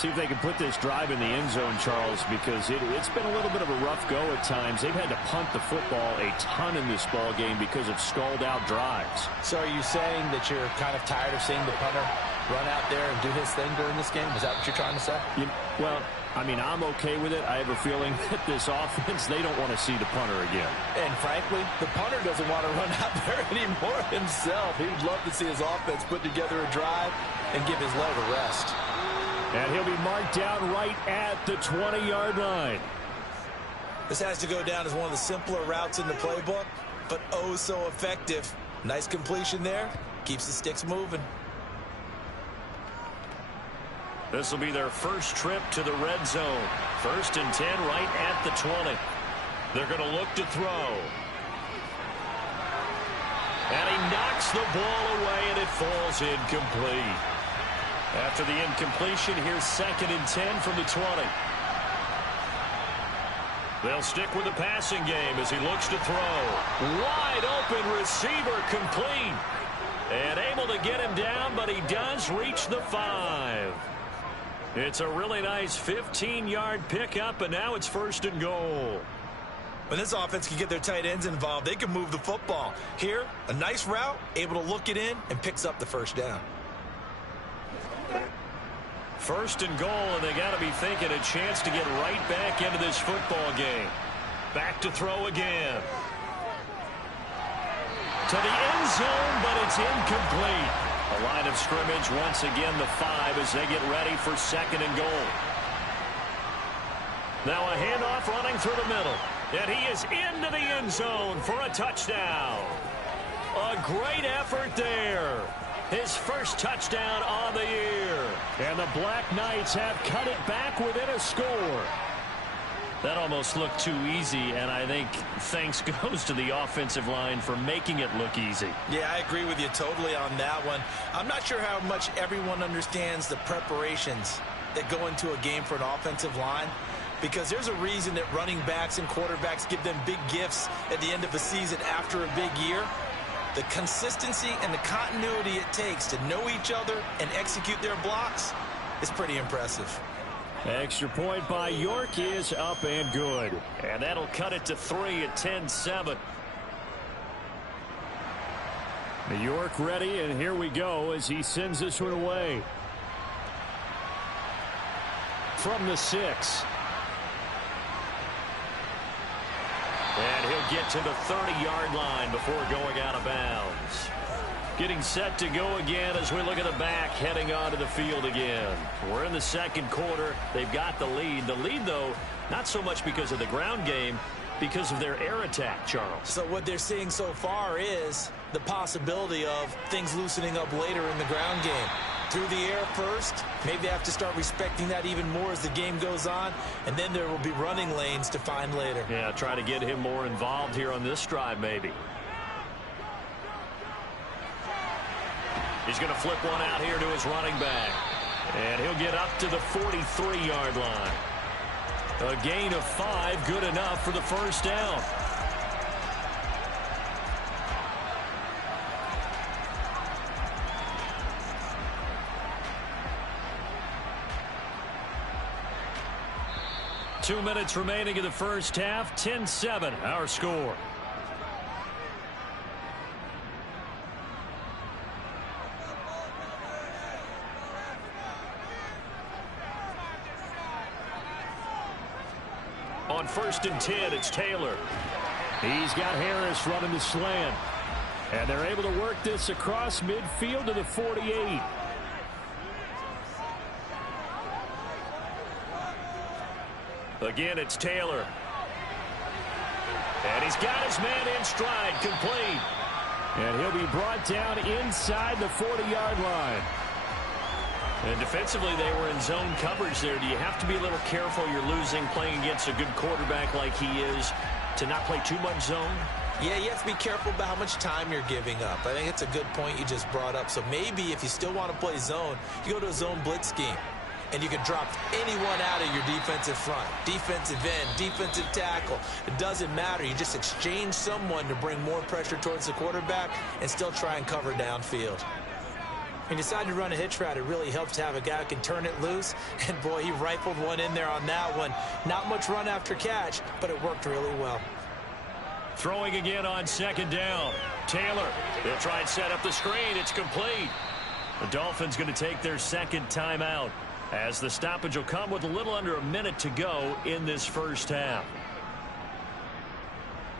See if they can put this drive in the end zone, Charles, because it's been a little bit of a rough go at times. They've had to punt the football a ton in this ball game because of stalled-out drives. So are you saying that you're kind of tired of seeing the punter run out there and do his thing during this game? Is that what you're trying to say? Well, I mean, I'm okay with it. I have a feeling that this offense, they don't want to see the punter again. And frankly, the punter doesn't want to run out there anymore himself. He would love to see his offense put together a drive and give his leg a rest. And he'll be marked down right at the 20-yard line. This has to go down as one of the simpler routes in the playbook, but oh so effective. Nice completion there. Keeps the sticks moving. This will be their first trip to the red zone. 1st and 10 right at the 20. They're going to look to throw. And he knocks the ball away, and it falls incomplete. After the incompletion, here's 2nd and 10 from the 20. They'll stick with the passing game as he looks to throw. Wide open receiver complete. And able to get him down, but he does reach the 5. It's a really nice 15-yard pickup, and now it's 1st and goal. When this offense can get their tight ends involved, they can move the football. Here, a nice route, able to look it in, and picks up the 1st down. 1st and goal, and they got to be thinking a chance to get right back into this football game. Back to throw again. To the end zone, but it's incomplete. A line of scrimmage, once again the 5 as they get ready for 2nd and goal. Now a handoff running through the middle. And he is into the end zone for a touchdown. A great effort there. His first touchdown on the year. And the Black Knights have cut it back within a score. That almost looked too easy, and I think thanks goes to the offensive line for making it look easy. Yeah, I agree with you totally on that one. I'm not sure how much everyone understands the preparations that go into a game for an offensive line, because there's a reason that running backs and quarterbacks give them big gifts at the end of a season after a big year. The consistency and the continuity it takes to know each other and execute their blocks is pretty impressive. Extra point by York is up and good. And that'll cut it to 3 at 10-7. York ready, and here we go as he sends this one away. From the 6. And he'll get to the 30-yard line before going out of bounds. Getting set to go again as we look at the back heading onto the field again. We're in the 2nd quarter. They've got the lead. The lead, though, not so much because of the ground game, because of their air attack, Charles. So what they're seeing so far is the possibility of things loosening up later in the ground game. Through the air first, maybe they have to start respecting that even more as the game goes on, and then there will be running lanes to find later. Yeah, try to get him more involved here on this drive maybe. He's going to flip one out here to his running back. And he'll get up to the 43-yard line. A gain of 5, good enough for the 1st down. Two minutes remaining in the first half. 10-7, our score. On 1st and 10, it's Taylor. He's got Harris running the slant. And they're able to work this across midfield to the 48. Again, it's Taylor. And he's got his man in stride, complete. And he'll be brought down inside the 40-yard line. And defensively, they were in zone coverage there. Do you have to be a little careful? You're losing, playing against a good quarterback like he is, to not play too much zone? Yeah, you have to be careful about how much time you're giving up. I think it's a good point you just brought up. So maybe if you still want to play zone, you go to a zone blitz scheme. And you can drop anyone out of your defensive front. Defensive end, defensive tackle. It doesn't matter. You just exchange someone to bring more pressure towards the quarterback and still try and cover downfield. When you decide to run a hitch route, it really helps to have a guy who can turn it loose. And, boy, he rifled one in there on that one. Not much run after catch, but it worked really well. Throwing again on second down. Taylor, he'll try and set up the screen. It's complete. The Dolphins going to take their second timeout as the stoppage will come with a little under a minute to go in this first half.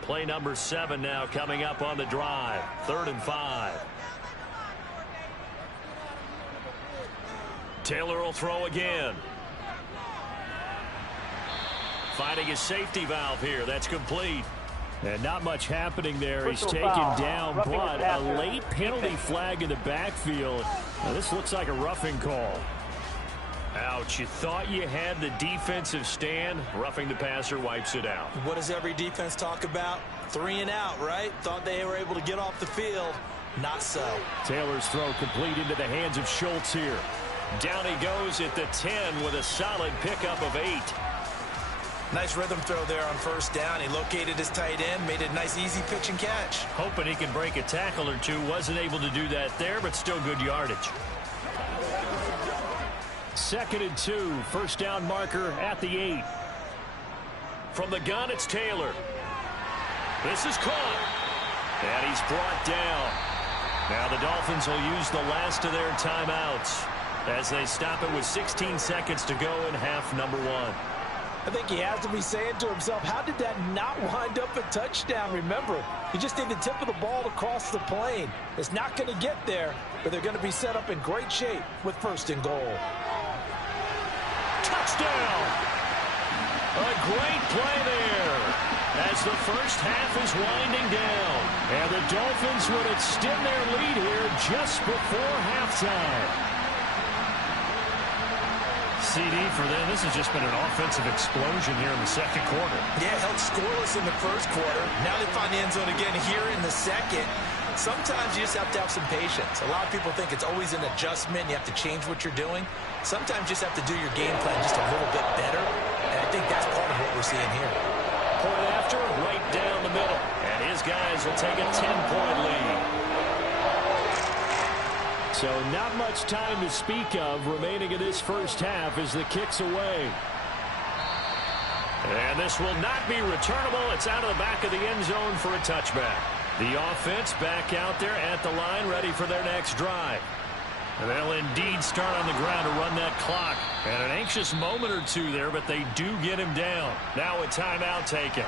Play number 7 now coming up on the drive. 3rd and 5. Taylor will throw again. Finding his safety valve here. That's complete. And not much happening there. He's taken down, but a late penalty flag in the backfield. Now, this looks like a roughing call. Ouch. You thought you had the defensive stand. Roughing the passer wipes it out. What does every defense talk about? 3 and out, right? Thought they were able to get off the field. Not so. Taylor's throw complete into the hands of Schultz here. Down he goes at the 10 with a solid pickup of 8. Nice rhythm throw there on first down. He located his tight end, made a nice easy pitch and catch. Hoping he can break a tackle or two. Wasn't able to do that there, but still good yardage. 2nd and 2. First down marker at the 8. From the gun, it's Taylor. This is caught. And he's brought down. Now the Dolphins will use the last of their timeouts as they stop it with 16 seconds to go in half number 1. I think he has to be saying to himself, how did that not wind up a touchdown? Remember, he just need the tip of the ball to cross the plane. It's not going to get there, but they're going to be set up in great shape with 1st and goal. Touchdown! A great play there as the first half is winding down. And the Dolphins would extend their lead here just before halftime. CD for them. This has just been an offensive explosion here in the second quarter. Yeah, held scoreless in the first quarter. Now they find the end zone again here in the second. Sometimes you just have to have some patience. A lot of people think it's always an adjustment. You have to change what you're doing. Sometimes you just have to do your game plan just a little bit better. And I think that's part of what we're seeing here. Point after, right down the middle. And his guys will take a 10-point lead. So not much time to speak of remaining in this first half as the kick's away. And this will not be returnable. It's out of the back of the end zone for a touchback. The offense back out there at the line, ready for their next drive. And they'll indeed start on the ground to run that clock. And an anxious moment or two there, but they do get him down. Now a timeout taken.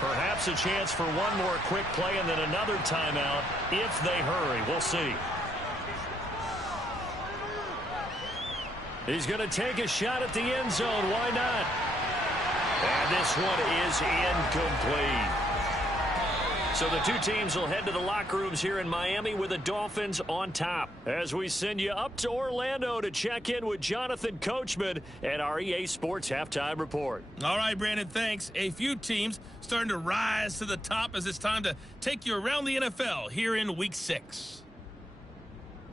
Perhaps a chance for one more quick play and then another timeout if they hurry. We'll see. He's going to take a shot at the end zone. Why not? And this one is incomplete. So the two teams will head to the locker rooms here in Miami with the Dolphins on top. As we send you up to Orlando to check in with Jonathan Coachman at our EA Sports Halftime Report. All right, Brandon, thanks. A few teams starting to rise to the top as it's time to take you around the NFL here in Week 6.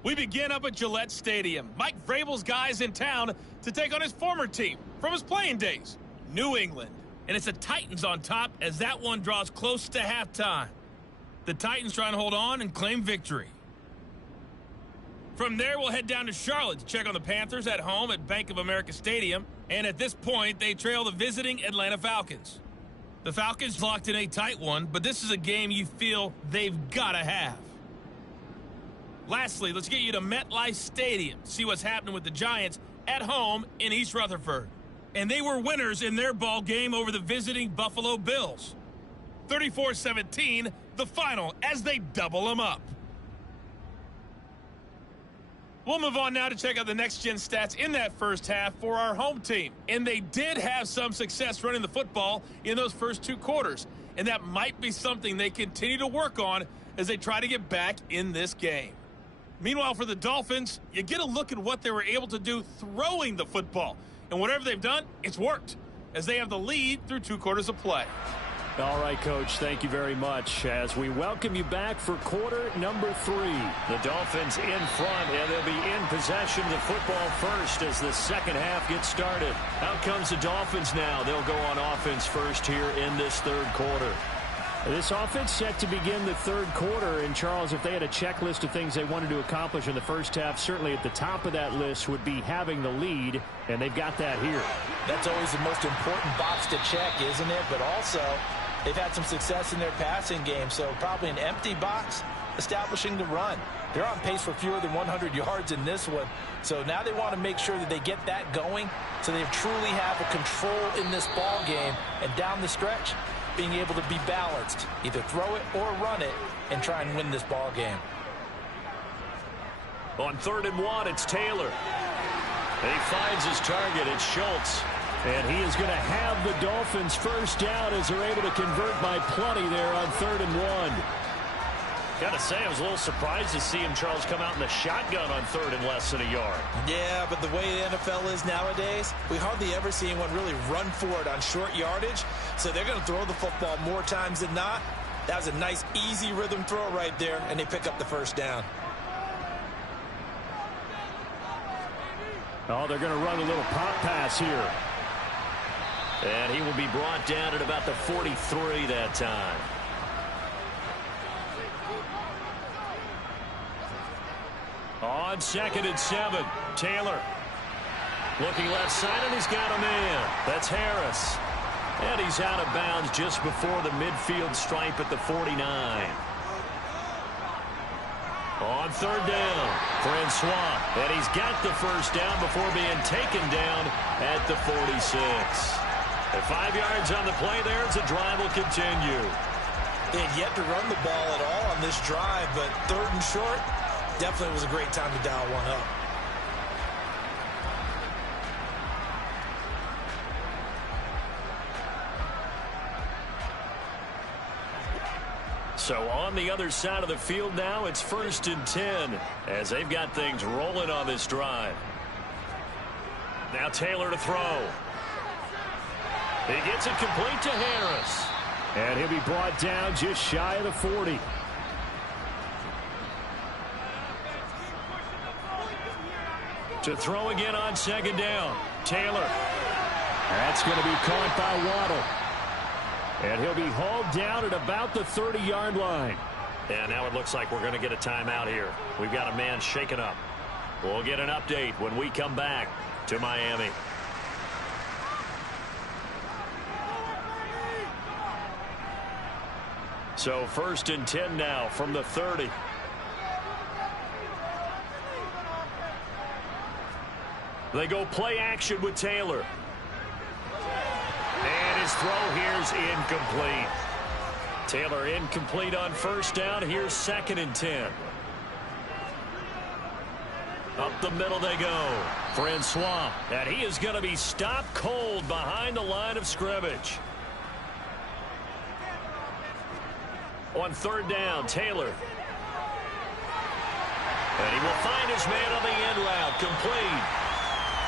We begin up at Gillette Stadium. Mike Vrabel's guys in town to take on his former team from his playing days, New England. And it's the Titans on top as that one draws close to halftime. The Titans trying to hold on and claim victory. From there, we'll head down to Charlotte to check on the Panthers at home at Bank of America Stadium. And at this point, they trail the visiting Atlanta Falcons. The Falcons locked in a tight one, but this is a game you feel they've got to have. Lastly, let's get you to MetLife Stadium, see what's happening with the Giants at home in East Rutherford. And they were winners in their ball game over the visiting Buffalo Bills. 34-17, the final as they double them up. We'll move on now to check out the next-gen stats in that first half for our home team. And they did have some success running the football in those first two quarters. And that might be something they continue to work on as they try to get back in this game. Meanwhile, for the Dolphins, you get a look at what they were able to do throwing the football. And whatever they've done, it's worked, as they have the lead through 2 quarters of play. All right, Coach, thank you very much. As we welcome you back for quarter number 3. The Dolphins in front, and they'll be in possession of the football first as the second half gets started. Out comes the Dolphins now. They'll go on offense first here in this third quarter. This offense set to begin the third quarter. And, Charles, if they had a checklist of things they wanted to accomplish in the first half, certainly at the top of that list would be having the lead, and they've got that here. That's always the most important box to check, isn't it? But also, they've had some success in their passing game, so probably an empty box establishing the run. They're on pace for fewer than 100 yards in this one, so now they want to make sure that they get that going so they truly have a control in this ball game, and down the stretch, being able to be balanced, either throw it or run it, and try and win this ball game. On 3rd and 1, it's Taylor. And he finds his target. It's Schultz. And he is going to have the Dolphins first down as they're able to convert by plenty there on 3rd and 1. Got to say, I was a little surprised to see him, Charles, come out in the shotgun on 3rd and less than a yard. Yeah, but the way the NFL is nowadays, we hardly ever see anyone really run for it on short yardage. So they're going to throw the football more times than not. That was a nice, easy rhythm throw right there, and they pick up the first down. Oh, they're going to run a little pop pass here. And he will be brought down at about the 43 that time. On 2nd and 7, Taylor looking left side, and he's got a man. That's Harris. And he's out of bounds just before the midfield stripe at the 49. On 3rd down, Francois. And he's got the first down before being taken down at the 46. At 5 yards on the play there as the drive will continue. They had yet to run the ball at all on this drive, but 3rd and short, definitely was a great time to dial one up. So on the other side of the field now, it's 1st and 10 as they've got things rolling on this drive. Now Taylor to throw. He gets it complete to Harris. And he'll be brought down just shy of the 40. To throw again on 2nd down. Taylor. That's going to be caught by Waddle. And he'll be hauled down at about the 30-yard line. And now it looks like we're going to get a timeout here. We've got a man shaken up. We'll get an update when we come back to Miami. So 1st and 10 now from the 30. They go play action with Taylor. And his throw here's incomplete. Taylor incomplete on 1st down. Here's 2nd and 10. Up the middle they go. Francois. And he is going to be stopped cold behind the line of scrimmage. On 3rd down, Taylor. And he will find his man on the end route. Complete.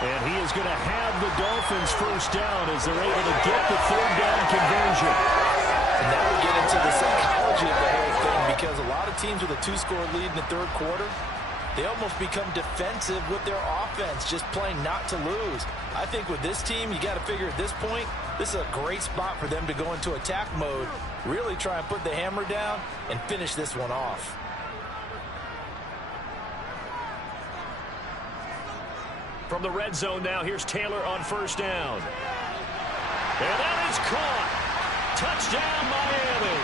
And he is going to have the Dolphins first down as they're able to get the 3rd down conversion. And now we get into the psychology of the whole thing, because a lot of teams with a 2-score lead in the 3rd quarter, they almost become defensive with their offense, just playing not to lose. I think with this team, you got to figure at this point, this is a great spot for them to go into attack mode, really try and put the hammer down and finish this one off. From the red zone now, here's Taylor on 1st down. And that is caught. Touchdown, Miami.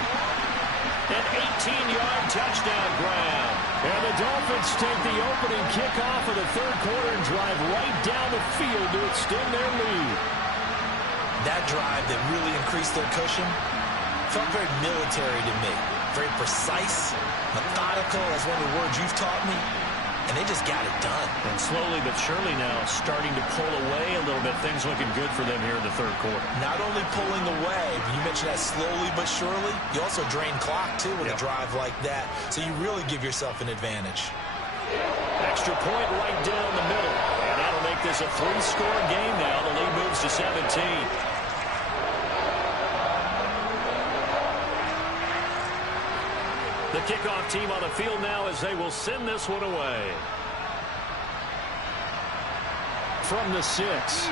An 18-yard touchdown grab. And the Dolphins take the opening kickoff of the 3rd quarter and drive right down the field to extend their lead. That drive that really increased their cushion felt very military to me. Very precise, methodical, that's one of the words you've taught me. And they just got it done. And slowly but surely now starting to pull away a little bit. Things looking good for them here in the 3rd quarter. Not only pulling away, you mentioned that slowly but surely, you also drain clock too with a drive like that. So you really give yourself an advantage. Extra point right down the middle. And that'll make this a 3-score game now. The lead moves to 17. The kickoff team on the field now as they will send this one away. From the 6.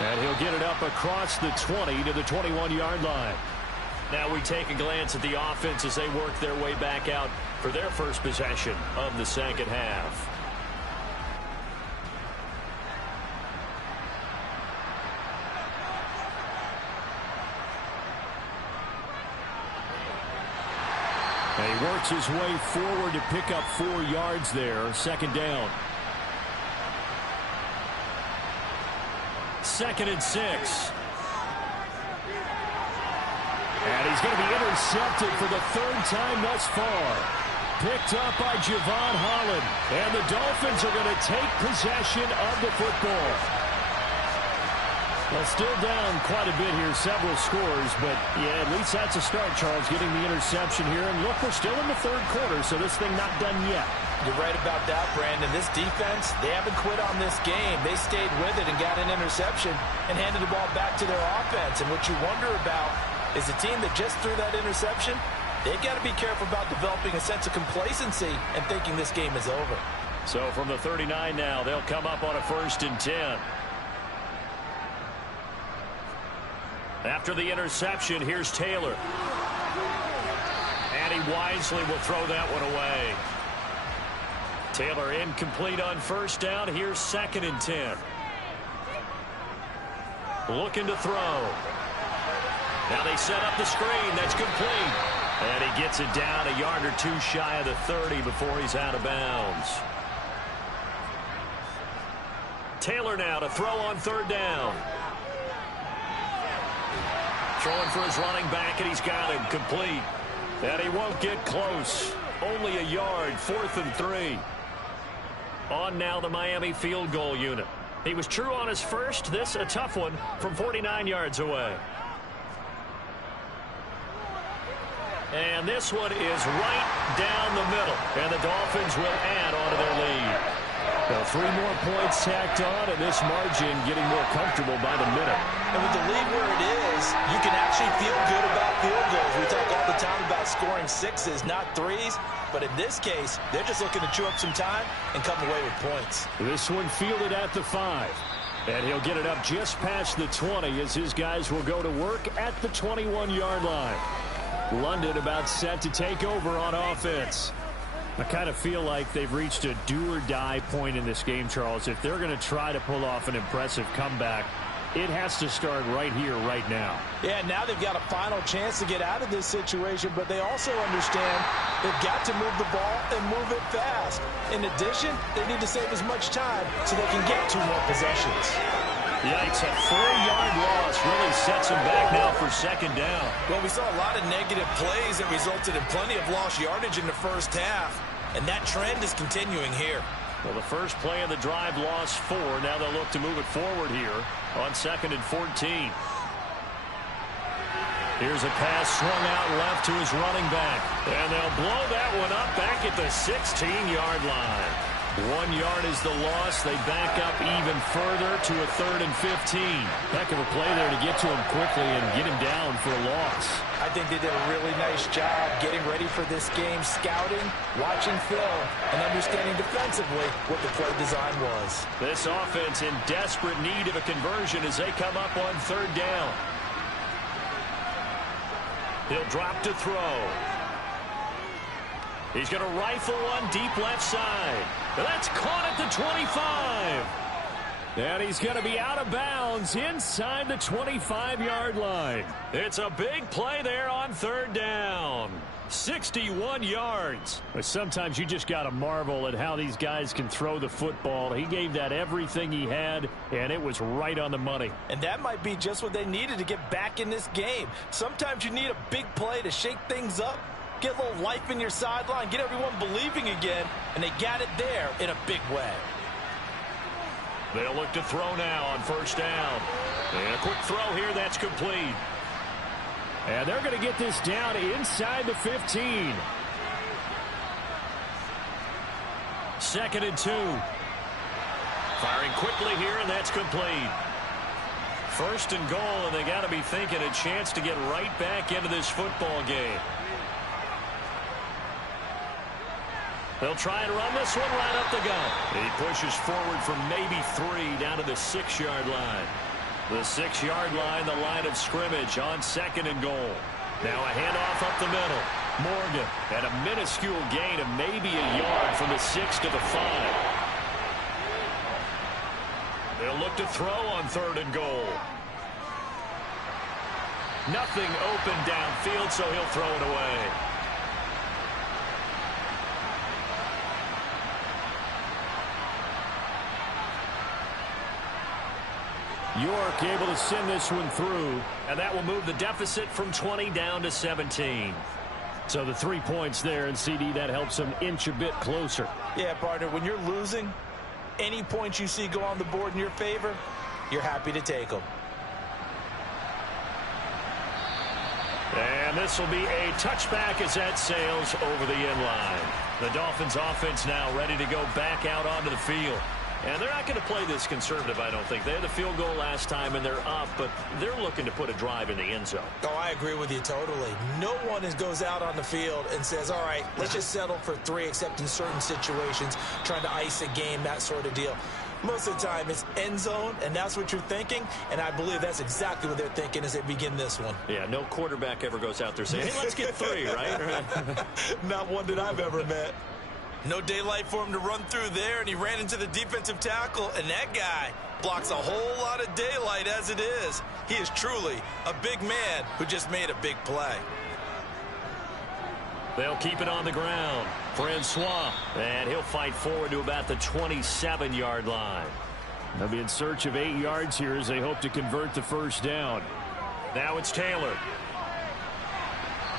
And he'll get it up across the 20 to the 21-yard line. Now we take a glance at the offense as they work their way back out for their first possession of the second half. And he works his way forward to pick up 4 yards there. Second down. 2nd and 6. And he's going to be intercepted for the 3rd time thus far. Picked up by Javon Holland. And the Dolphins are going to take possession of the football. Well, still down quite a bit here, several scores, but yeah, at least that's a start, Charles, getting the interception here. And look, we're still in the 3rd quarter, so this thing not done yet. You're right about that, Brandon. This defense, they haven't quit on this game. They stayed with it and got an interception and handed the ball back to their offense. And what you wonder about is the team that just threw that interception, they've got to be careful about developing a sense of complacency and thinking this game is over. So from the 39 now, they'll come up on a 1st and 10. After the interception, here's Taylor. And he wisely will throw that one away. Taylor incomplete on 1st down. Here's 2nd and 10. Looking to throw. Now they set up the screen. That's complete. And he gets it down a yard or 2 shy of the 30 before he's out of bounds. Taylor now to throw on 3rd down. Throwing for his running back, and he's got him complete. And he won't get close. Only a yard, 4th and 3. On now the Miami field goal unit. He was true on his first. This a tough one from 49 yards away. And this one is right down the middle. And the Dolphins will add on to their lead. Well, 3 more points tacked on, and this margin getting more comfortable by the minute. And with the lead where it is, you can actually feel good about field goals. We talk all the time about scoring 6s, not 3s. But in this case, they're just looking to chew up some time and come away with points. This one fielded at the 5. And he'll get it up just past the 20 as his guys will go to work at the 21-yard line. London about set to take over on offense. I kind of feel like they've reached a do-or-die point in this game, Charles. If they're going to try to pull off an impressive comeback, it has to start right here, right now. Yeah, now they've got a final chance to get out of this situation, but they also understand they've got to move the ball and move it fast. In addition, they need to save as much time so they can get 2 more possessions. Yikes, a 4-yard loss really sets them back now for 2nd down. Well, we saw a lot of negative plays that resulted in plenty of lost yardage in the first half, and that trend is continuing here. Well, the first play of the drive lost 4. Now they'll look to move it forward here on 2nd and 14. Here's a pass swung out left to his running back. And they'll blow that one up back at the 16-yard line. 1 yard is the loss. They back up even further to a 3rd and 15. Heck of a play there to get to him quickly and get him down for a loss. I think they did a really nice job getting ready for this game, scouting, watching film, and understanding defensively what the play design was. This offense in desperate need of a conversion as they come up on 3rd down. He'll drop to throw. He's going to rifle one deep left side. That's caught at the 25. And he's going to be out of bounds inside the 25-yard line. It's a big play there on 3rd down. 61 yards. But sometimes you just got to marvel at how these guys can throw the football. He gave that everything he had, and it was right on the money. And that might be just what they needed to get back in this game. Sometimes you need a big play to shake things up, get a little life in your sideline, get everyone believing again, and they got it there in a big way. They'll look to throw now on 1st down. And a quick throw here, that's complete. And they're going to get this down inside the 15. 2nd and 2. Firing quickly here, and that's complete. 1st and goal, and they got to be thinking a chance to get right back into this football game. They'll try and run this one right up the gut. He pushes forward from maybe 3 down to the 6-yard line. The 6-yard line, the line of scrimmage on 2nd and goal. Now a handoff up the middle. Morgan at a minuscule gain of maybe a yard from the 6 to the 5. They'll look to throw on 3rd and goal. Nothing open downfield, so he'll throw it away. York able to send this one through, and that will move the deficit from 20 down to 17. So the 3 points there, and CD, that helps them inch a bit closer. Yeah, partner, when you're losing, any points you see go on the board in your favor, you're happy to take them. And this will be a touchback as that sails over the end line. The Dolphins offense now ready to go back out onto the field. And they're not going to play this conservative, I don't think. They had the field goal last time, and they're up, but they're looking to put a drive in the end zone. Oh, I agree with you totally. No one goes out on the field and says, all right, let's just settle for 3, except in certain situations, trying to ice a game, that sort of deal. Most of the time, it's end zone, and that's what you're thinking, and I believe that's exactly what they're thinking as they begin this one. Yeah, no quarterback ever goes out there saying, hey, let's get 3, right? Not one that I've ever met. No daylight for him to run through there, and he ran into the defensive tackle, and that guy blocks a whole lot of daylight as it is. He is truly a big man who just made a big play. They'll keep it on the ground. Francois, and he'll fight forward to about the 27-yard line. They'll be in search of 8 yards here as they hope to convert the first down. Now it's Taylor.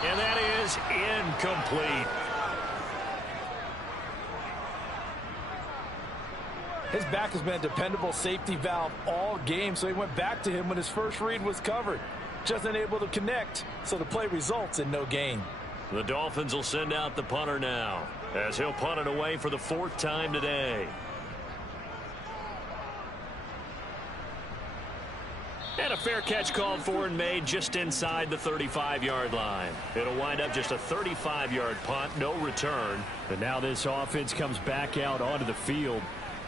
And that is incomplete. His back has been a dependable safety valve all game, so he went back to him when his first read was covered. Just unable to connect, so the play results in no gain. The Dolphins will send out the punter now, as he'll punt it away for the 4th time today. And a fair catch called for and made just inside the 35-yard line. It'll wind up just a 35-yard punt, no return. And now this offense comes back out onto the field.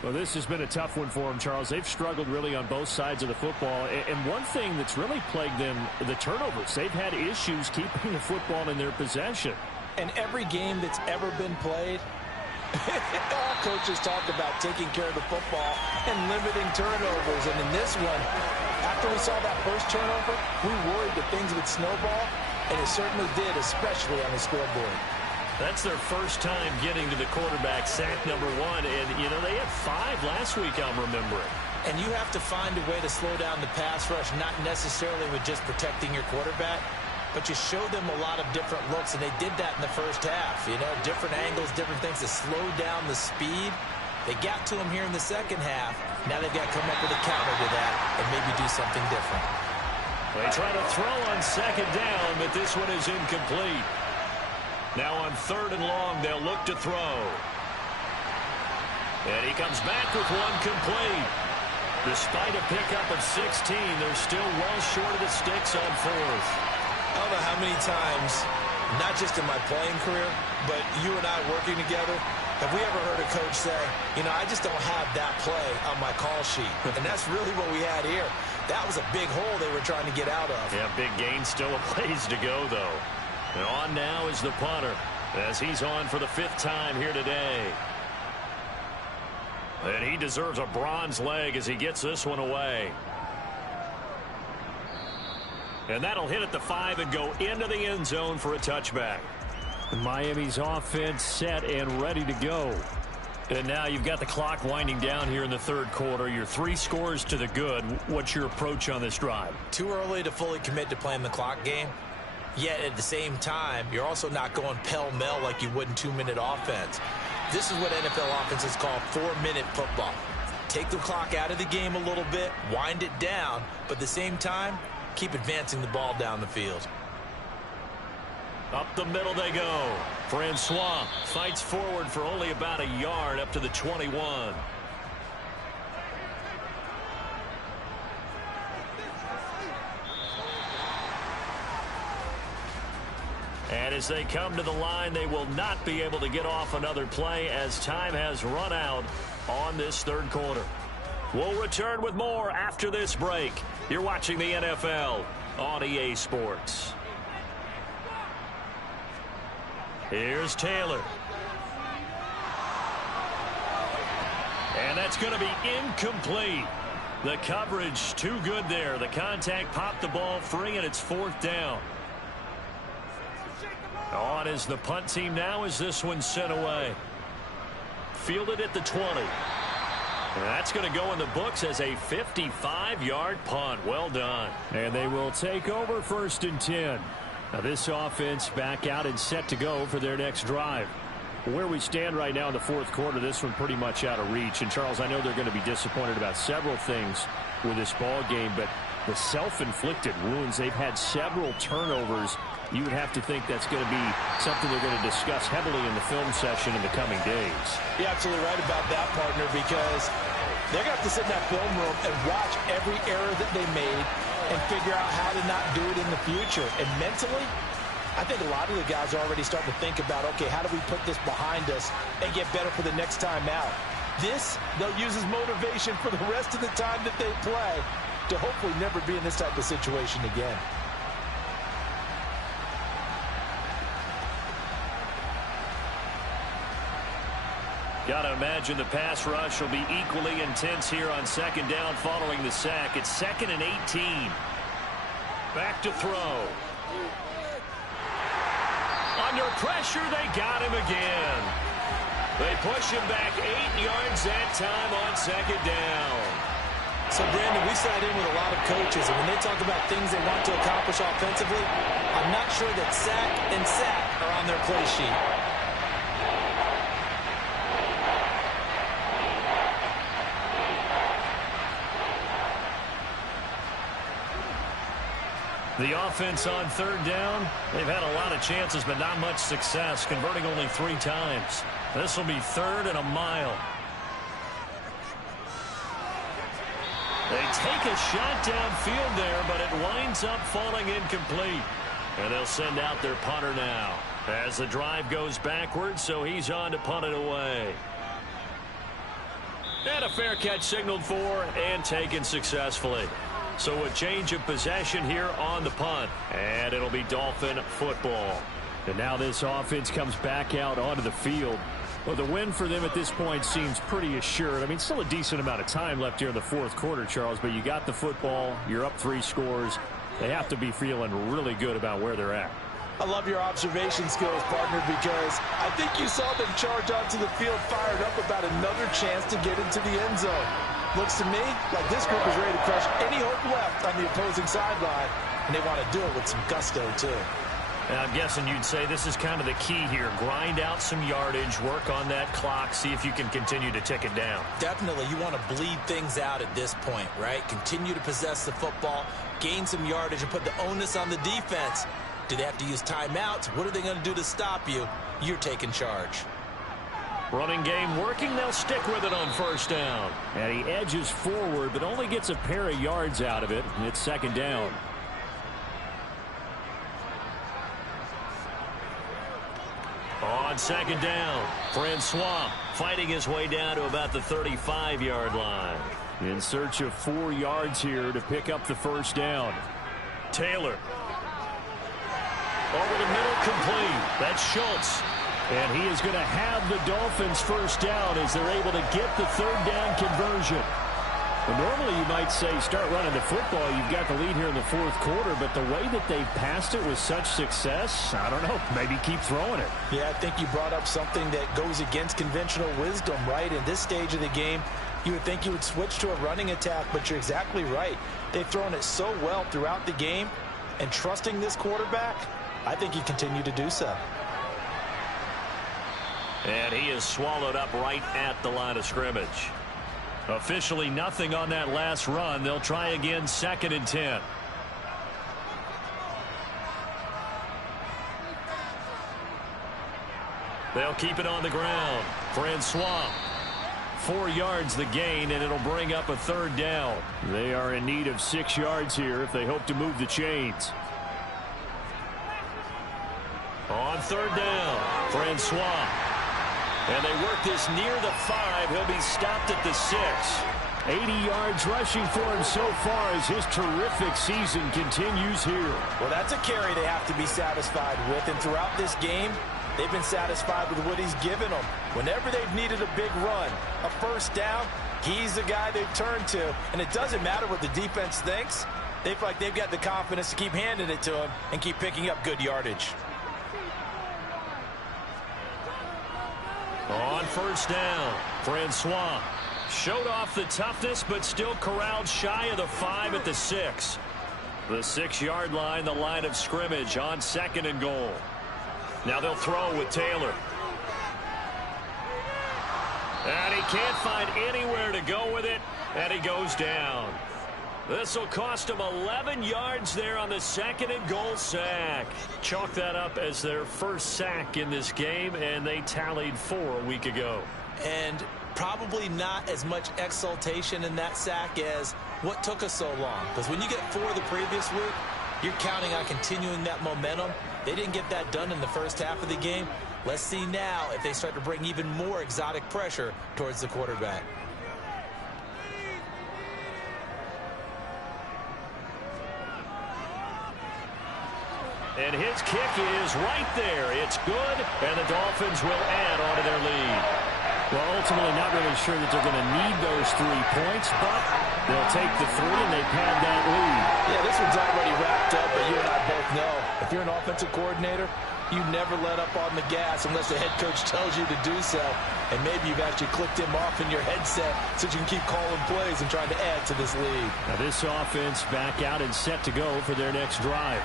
Well, this has been a tough one for them, Charles. They've struggled really on both sides of the football. And one thing that's really plagued them, the turnovers. They've had issues keeping the football in their possession. And every game that's ever been played, all coaches talk about taking care of the football and limiting turnovers. And in this one, after we saw that first turnover, we worried that things would snowball, and it certainly did, especially on the scoreboard. That's their first time getting to the quarterback, sack number 1. And, you know, they had 5 last week, I'm remembering. And you have to find a way to slow down the pass rush, not necessarily with just protecting your quarterback, but you show them a lot of different looks, and they did that in the first half. You know, different angles, different things to slow down the speed. They got to him here in the second half. Now they've got to come up with a counter to that and maybe do something different. They try to throw on 2nd down, but this one is incomplete. Now on 3rd and long, they'll look to throw. And he comes back with one complete. Despite a pickup of 16, they're still well short of the sticks on 4th. I don't know how many times, not just in my playing career, but you and I working together, have we ever heard a coach say, you know, I just don't have that play on my call sheet. And that's really what we had here. That was a big hole they were trying to get out of. Yeah, big gain, still a ways to go, though. And on now is the punter, as he's on for the 5th time here today. And he deserves a bronze leg as he gets this one away. And that'll hit at the 5 and go into the end zone for a touchback. Miami's offense set and ready to go. And now you've got the clock winding down here in the 3rd quarter. You're 3 scores to the good. What's your approach on this drive? Too early to fully commit to playing the clock game. Yet at the same time, you're also not going pell-mell like you would in 2-minute offense. This is what NFL offenses call 4-minute football. Take the clock out of the game a little bit, wind it down, but at the same time, keep advancing the ball down the field. Up the middle they go. Francois fights forward for only about a yard up to the 21. And as they come to the line, they will not be able to get off another play as time has run out on this 3rd quarter. We'll return with more after this break. You're watching the NFL on EA Sports. Here's Taylor. And that's going to be incomplete. The coverage too good there. The contact popped the ball free, and it's 4th down. On is the punt team now as this one's sent away. Fielded at the 20. And that's going to go in the books as a 55-yard punt. Well done. And they will take over 1st and 10. Now this offense back out and set to go for their next drive. Where we stand right now in the 4th quarter, this one pretty much out of reach. And, Charles, I know they're going to be disappointed about several things with this ball game, but the self-inflicted wounds, they've had several turnovers. You would have to think that's going to be something they're going to discuss heavily in the film session in the coming days. You're absolutely right about that, partner, because they're going to have to sit in that film room and watch every error that they made and figure out how to not do it in the future. And mentally, I think a lot of the guys are already starting to think about, okay, how do we put this behind us and get better for the next time out? This, they'll use as motivation for the rest of the time that they play to hopefully never be in this type of situation again. Got to imagine the pass rush will be equally intense here on 2nd down following the sack. It's 2nd and 18. Back to throw. Under pressure, they got him again. They push him back 8 yards that time on 2nd down. So, Brandon, we sat in with a lot of coaches, and when they talk about things they want to accomplish offensively, I'm not sure that sack and sack are on their play sheet. The offense on 3rd down, they've had a lot of chances, but not much success, converting only 3 times. This will be 3rd and a mile. They take a shot downfield there, but it winds up falling incomplete. And they'll send out their punter now as the drive goes backwards, so he's on to punt it away. And a fair catch signaled for and taken successfully. So a change of possession here on the punt. And it'll be Dolphin football. And now this offense comes back out onto the field. Well, the win for them at this point seems pretty assured. I mean, still a decent amount of time left here in the 4th quarter, Charles, but you got the football. You're up 3 scores. They have to be feeling really good about where they're at. I love your observation skills, partner, because I think you saw them charge onto the field fired up about another chance to get into the end zone. Looks to me like this group is ready to crush any hope left on the opposing sideline, and they want to do it with some gusto, too. And I'm guessing you'd say this is kind of the key here. Grind out some yardage, work on that clock, see if you can continue to tick it down. Definitely, you want to bleed things out at this point, right? Continue to possess the football, gain some yardage, and put the onus on the defense. Do they have to use timeouts? What are they going to do to stop you? You're taking charge. Running game working. They'll stick with it on 1st down. And he edges forward, but only gets a pair of yards out of it. And it's 2nd down. On 2nd down, Francois fighting his way down to about the 35-yard line. In search of 4 yards here to pick up the 1st down. Taylor. Over the middle, complete. That's Schultz. And he is going to have the Dolphins 1st down as they're able to get the 3rd down conversion. Well, normally you might say start running the football. You've got the lead here in the 4th quarter, but the way that they've passed it with such success, I don't know, maybe keep throwing it. Yeah, I think you brought up something that goes against conventional wisdom, right? In this stage of the game, you would think you would switch to a running attack, but you're exactly right. They've thrown it so well throughout the game, and trusting this quarterback, I think you continue to do so. And he is swallowed up right at the line of scrimmage. Officially nothing on that last run. They'll try again 2nd and 10. They'll keep it on the ground. Francois. 4 yards the gain, and it'll bring up a 3rd down. They are in need of 6 yards here if they hope to move the chains. On 3rd down, Francois. And they work this near the 5. He'll be stopped at the 6. 80 yards rushing for him so far as his terrific season continues here. Well, that's a carry they have to be satisfied with, and throughout this game, they've been satisfied with what he's given them. Whenever they've needed a big run, a first down, he's the guy they've turned to, and it doesn't matter what the defense thinks. They feel like they've got the confidence to keep handing it to him and keep picking up good yardage. On first down, Francois showed off the toughness, but still corralled shy of the 5 at the 6. The 6-yard line, the line of scrimmage on 2nd and goal. Now they'll throw with Taylor. And he can't find anywhere to go with it, and he goes down. This will cost him 11 yards there on the 2nd and goal sack. Chalk that up as their first sack in this game, and they tallied 4 a week ago. And probably not as much exultation in that sack as what took us so long. Because when you get 4 the previous week, you're counting on continuing that momentum. They didn't get that done in the first half of the game. Let's see now if they start to bring even more exotic pressure towards the quarterback. And his kick is right there. It's good, and the Dolphins will add on to their lead. Well, ultimately not really sure that they're going to need those 3 points, but they'll take the 3 and they pad that lead. Yeah, this one's already wrapped up, but you and I both know if you're an offensive coordinator, you never let up on the gas unless the head coach tells you to do so. And maybe you've actually clicked him off in your headset so you can keep calling plays and trying to add to this lead. Now this offense back out and set to go for their next drive.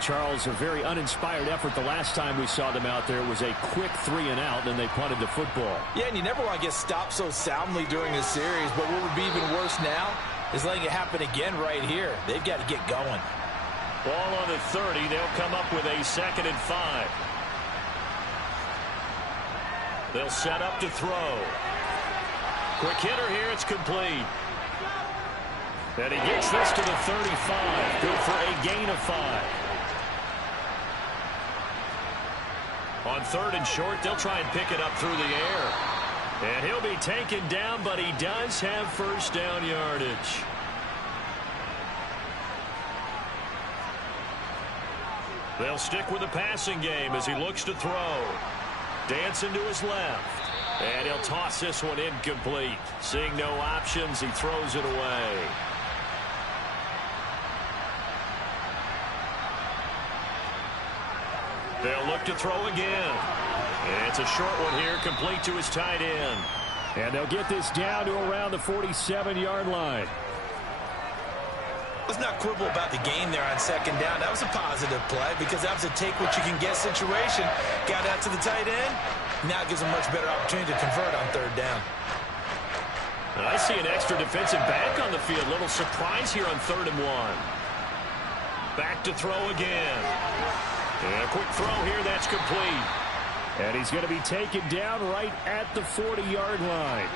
Charles, a very uninspired effort. The last time we saw them out there was a quick 3 and out, and they punted the football. Yeah, and you never want to get stopped so soundly during a series, but what would be even worse now is letting it happen again right here. They've got to get going. Ball on the 30. They'll come up with a 2nd and 5. They'll set up to throw. Quick hitter here. It's complete. And he gets this to the 35. Good for a gain of 5. On 3rd and short, they'll try and pick it up through the air. And he'll be taken down, but he does have first down yardage. They'll stick with the passing game as he looks to throw. Dancing to his left. And he'll toss this one incomplete. Seeing no options, he throws it away. They'll look to throw again. And it's a short one here, complete to his tight end. And they'll get this down to around the 47-yard line. Let's not quibble about the game there on 2nd down. That was a positive play because that was a take-what-you-can-get situation. Got out to the tight end. Now it gives them a much better opportunity to convert on 3rd down. And I see an extra defensive back on the field. Little surprise here on 3rd and 1. Back to throw again. And a quick throw here, that's complete. And he's going to be taken down right at the 40-yard line.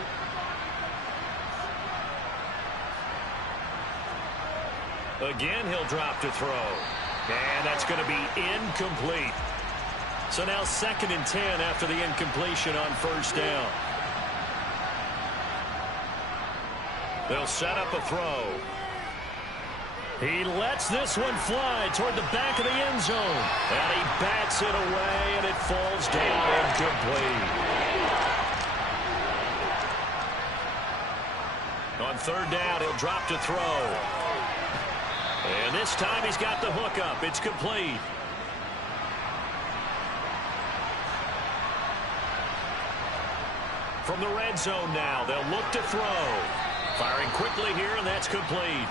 Again, he'll drop to throw. And that's going to be incomplete. So now 2nd and 10 after the incompletion on 1st down. They'll set up a throw. He lets this one fly toward the back of the end zone. And he bats it away, and it falls down incomplete. On 3rd down, he'll drop to throw. And this time he's got the hook up. It's complete. From the red zone now, they'll look to throw. Firing quickly here, and that's complete.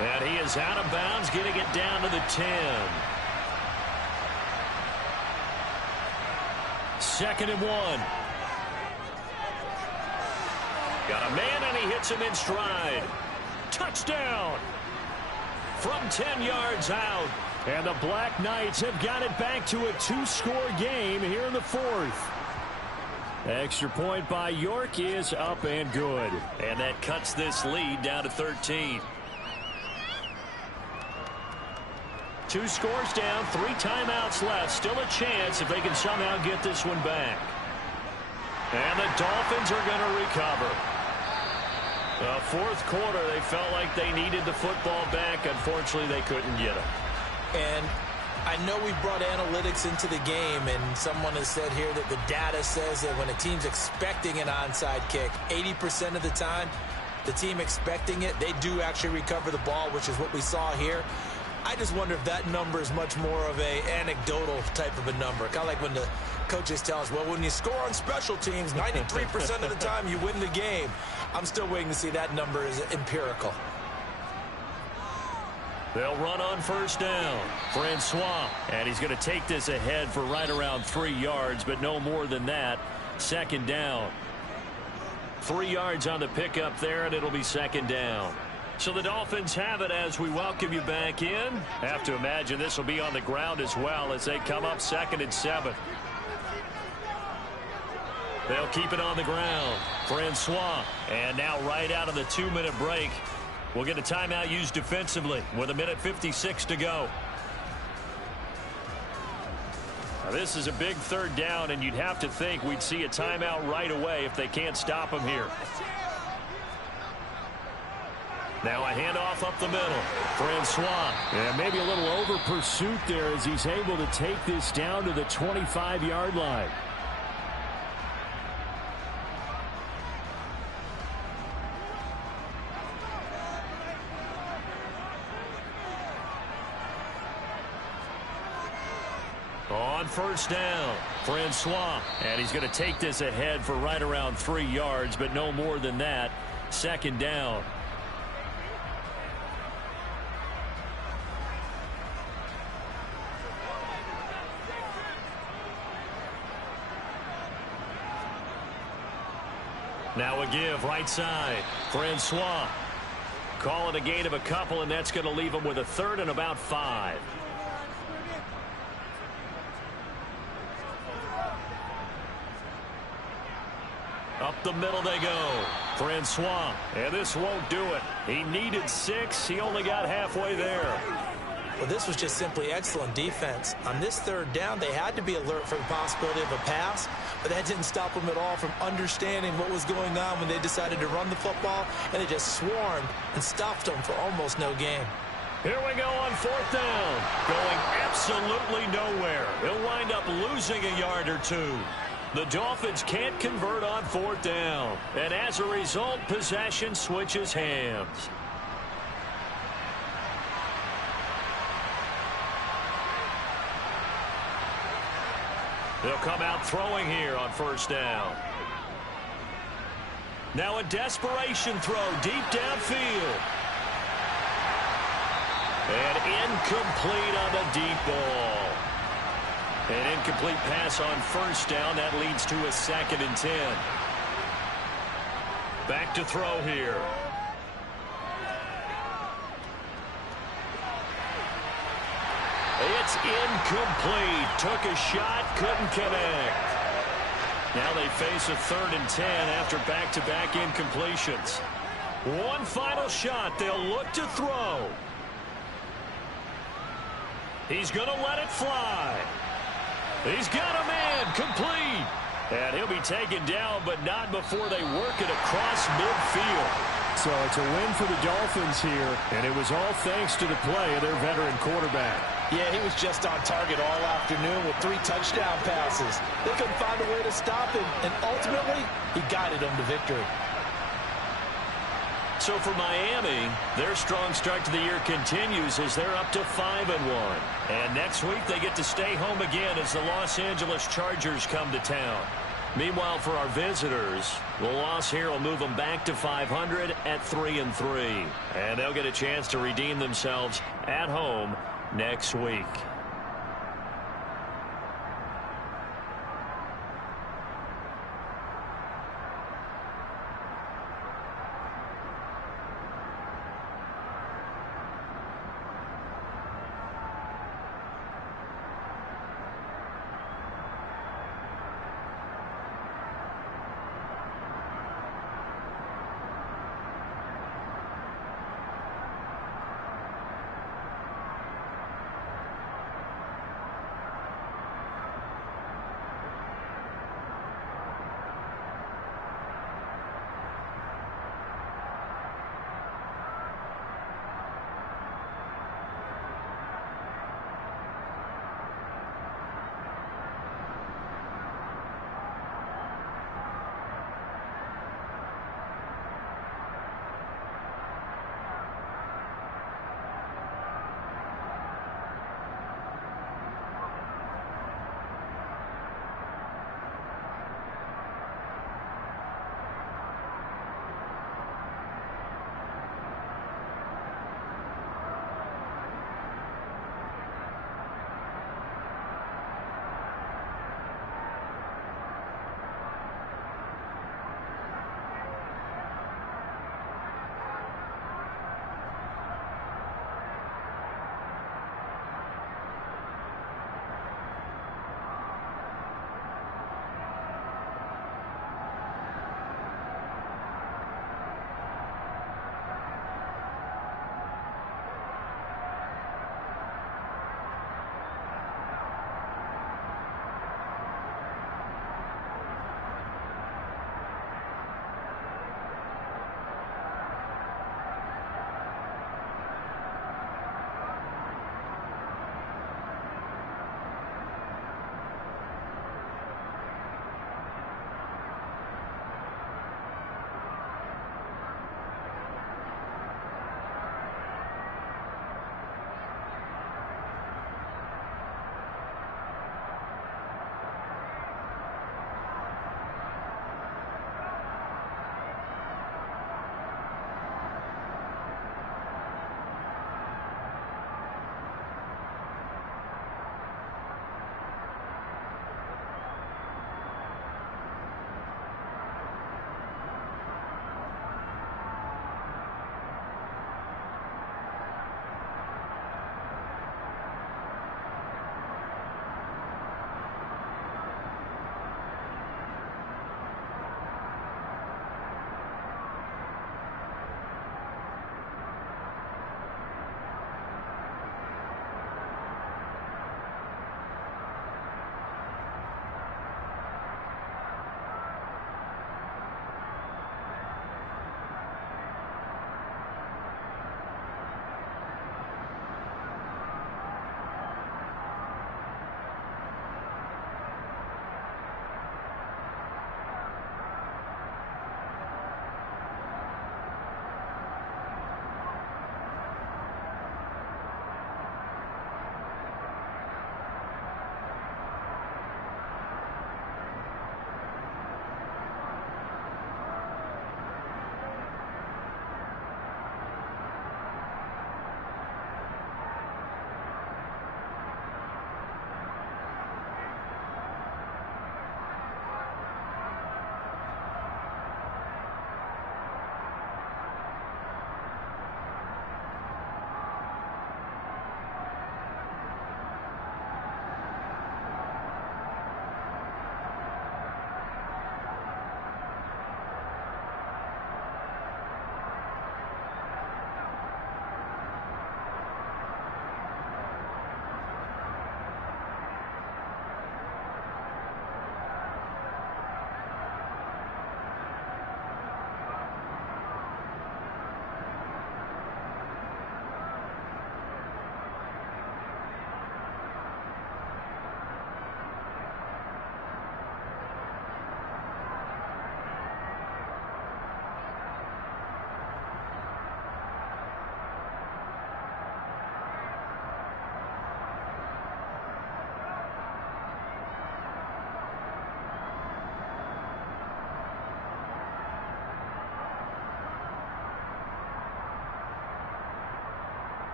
And he is out of bounds, getting it down to the 10. 2nd and 1. Got a man, and he hits him in stride. Touchdown! From 10 yards out. And the Black Knights have got it back to a 2-score game here in the 4th. Extra point by York is up and good. And that cuts this lead down to 13. 2 scores down, 3 timeouts left. Still a chance if they can somehow get this one back. And the Dolphins are going to recover. Fourth quarter, they felt like they needed the football back. Unfortunately, they couldn't get it. And I know we brought analytics into the game, and someone has said here that the data says that when a team's expecting an onside kick, 80% of the time, the team expecting it, they do actually recover the ball, which is what we saw here. I just wonder if that number is much more of a anecdotal type of a number. Kind of like when the coaches tell us, well, when you score on special teams, 93% of the time you win the game. I'm still waiting to see that number is empirical. They'll run on first down. Francois, and he's going to take this ahead for right around 3 yards, but no more than that. Second down. 3 yards on the pickup there, and it'll be second down. So the Dolphins have it as we welcome you back in. Have to imagine this will be on the ground as well as they come up 2nd and 7. They'll keep it on the ground. Francois, and now right out of the 2-minute break, we'll get a timeout used defensively with 1:56 to go. Now this is a big third down, and you'd have to think we'd see a timeout right away if they can't stop him here. Now a handoff up the middle. Francois. Yeah, maybe a little over pursuit there as he's able to take this down to the 25-yard line. On first down, Francois. And he's going to take this ahead for right around 3 yards, but no more than that. Second down. Now a give right side. Francois. Call it a gain of a couple, and that's going to leave him with a 3rd and about 5. Up the middle they go. Francois. And this won't do it. He needed 6. He only got halfway there. Well, this was just simply excellent defense. On this third down, they had to be alert for the possibility of a pass, but that didn't stop them at all from understanding what was going on when they decided to run the football, and they just swarmed and stopped them for almost no gain. Here we go on 4th down. Going absolutely nowhere. He'll wind up losing a yard or 2. The Dolphins can't convert on 4th down, and as a result, possession switches hands. They'll come out throwing here on first down. Now a desperation throw deep downfield. And incomplete on the deep ball. An incomplete pass on first down. That leads to a 2nd and 10. Back to throw here. It's incomplete. Took a shot, couldn't connect. Now they face a 3rd and 10 after back-to-back incompletions. One final shot. They'll look to throw. He's going to let it fly. He's got a man. Complete. And he'll be taken down, but not before they work it across midfield. So it's a win for the Dolphins here, and it was all thanks to the play of their veteran quarterback. Yeah, he was just on target all afternoon with 3 touchdown passes. They couldn't find a way to stop him, and ultimately, he guided them to victory. So for Miami, their strong start to the year continues as they're up to 5-1. And next week, they get to stay home again as the Los Angeles Chargers come to town. Meanwhile, for our visitors, the loss here will move them back to 500 at 3-3. And they'll get a chance to redeem themselves at home next week.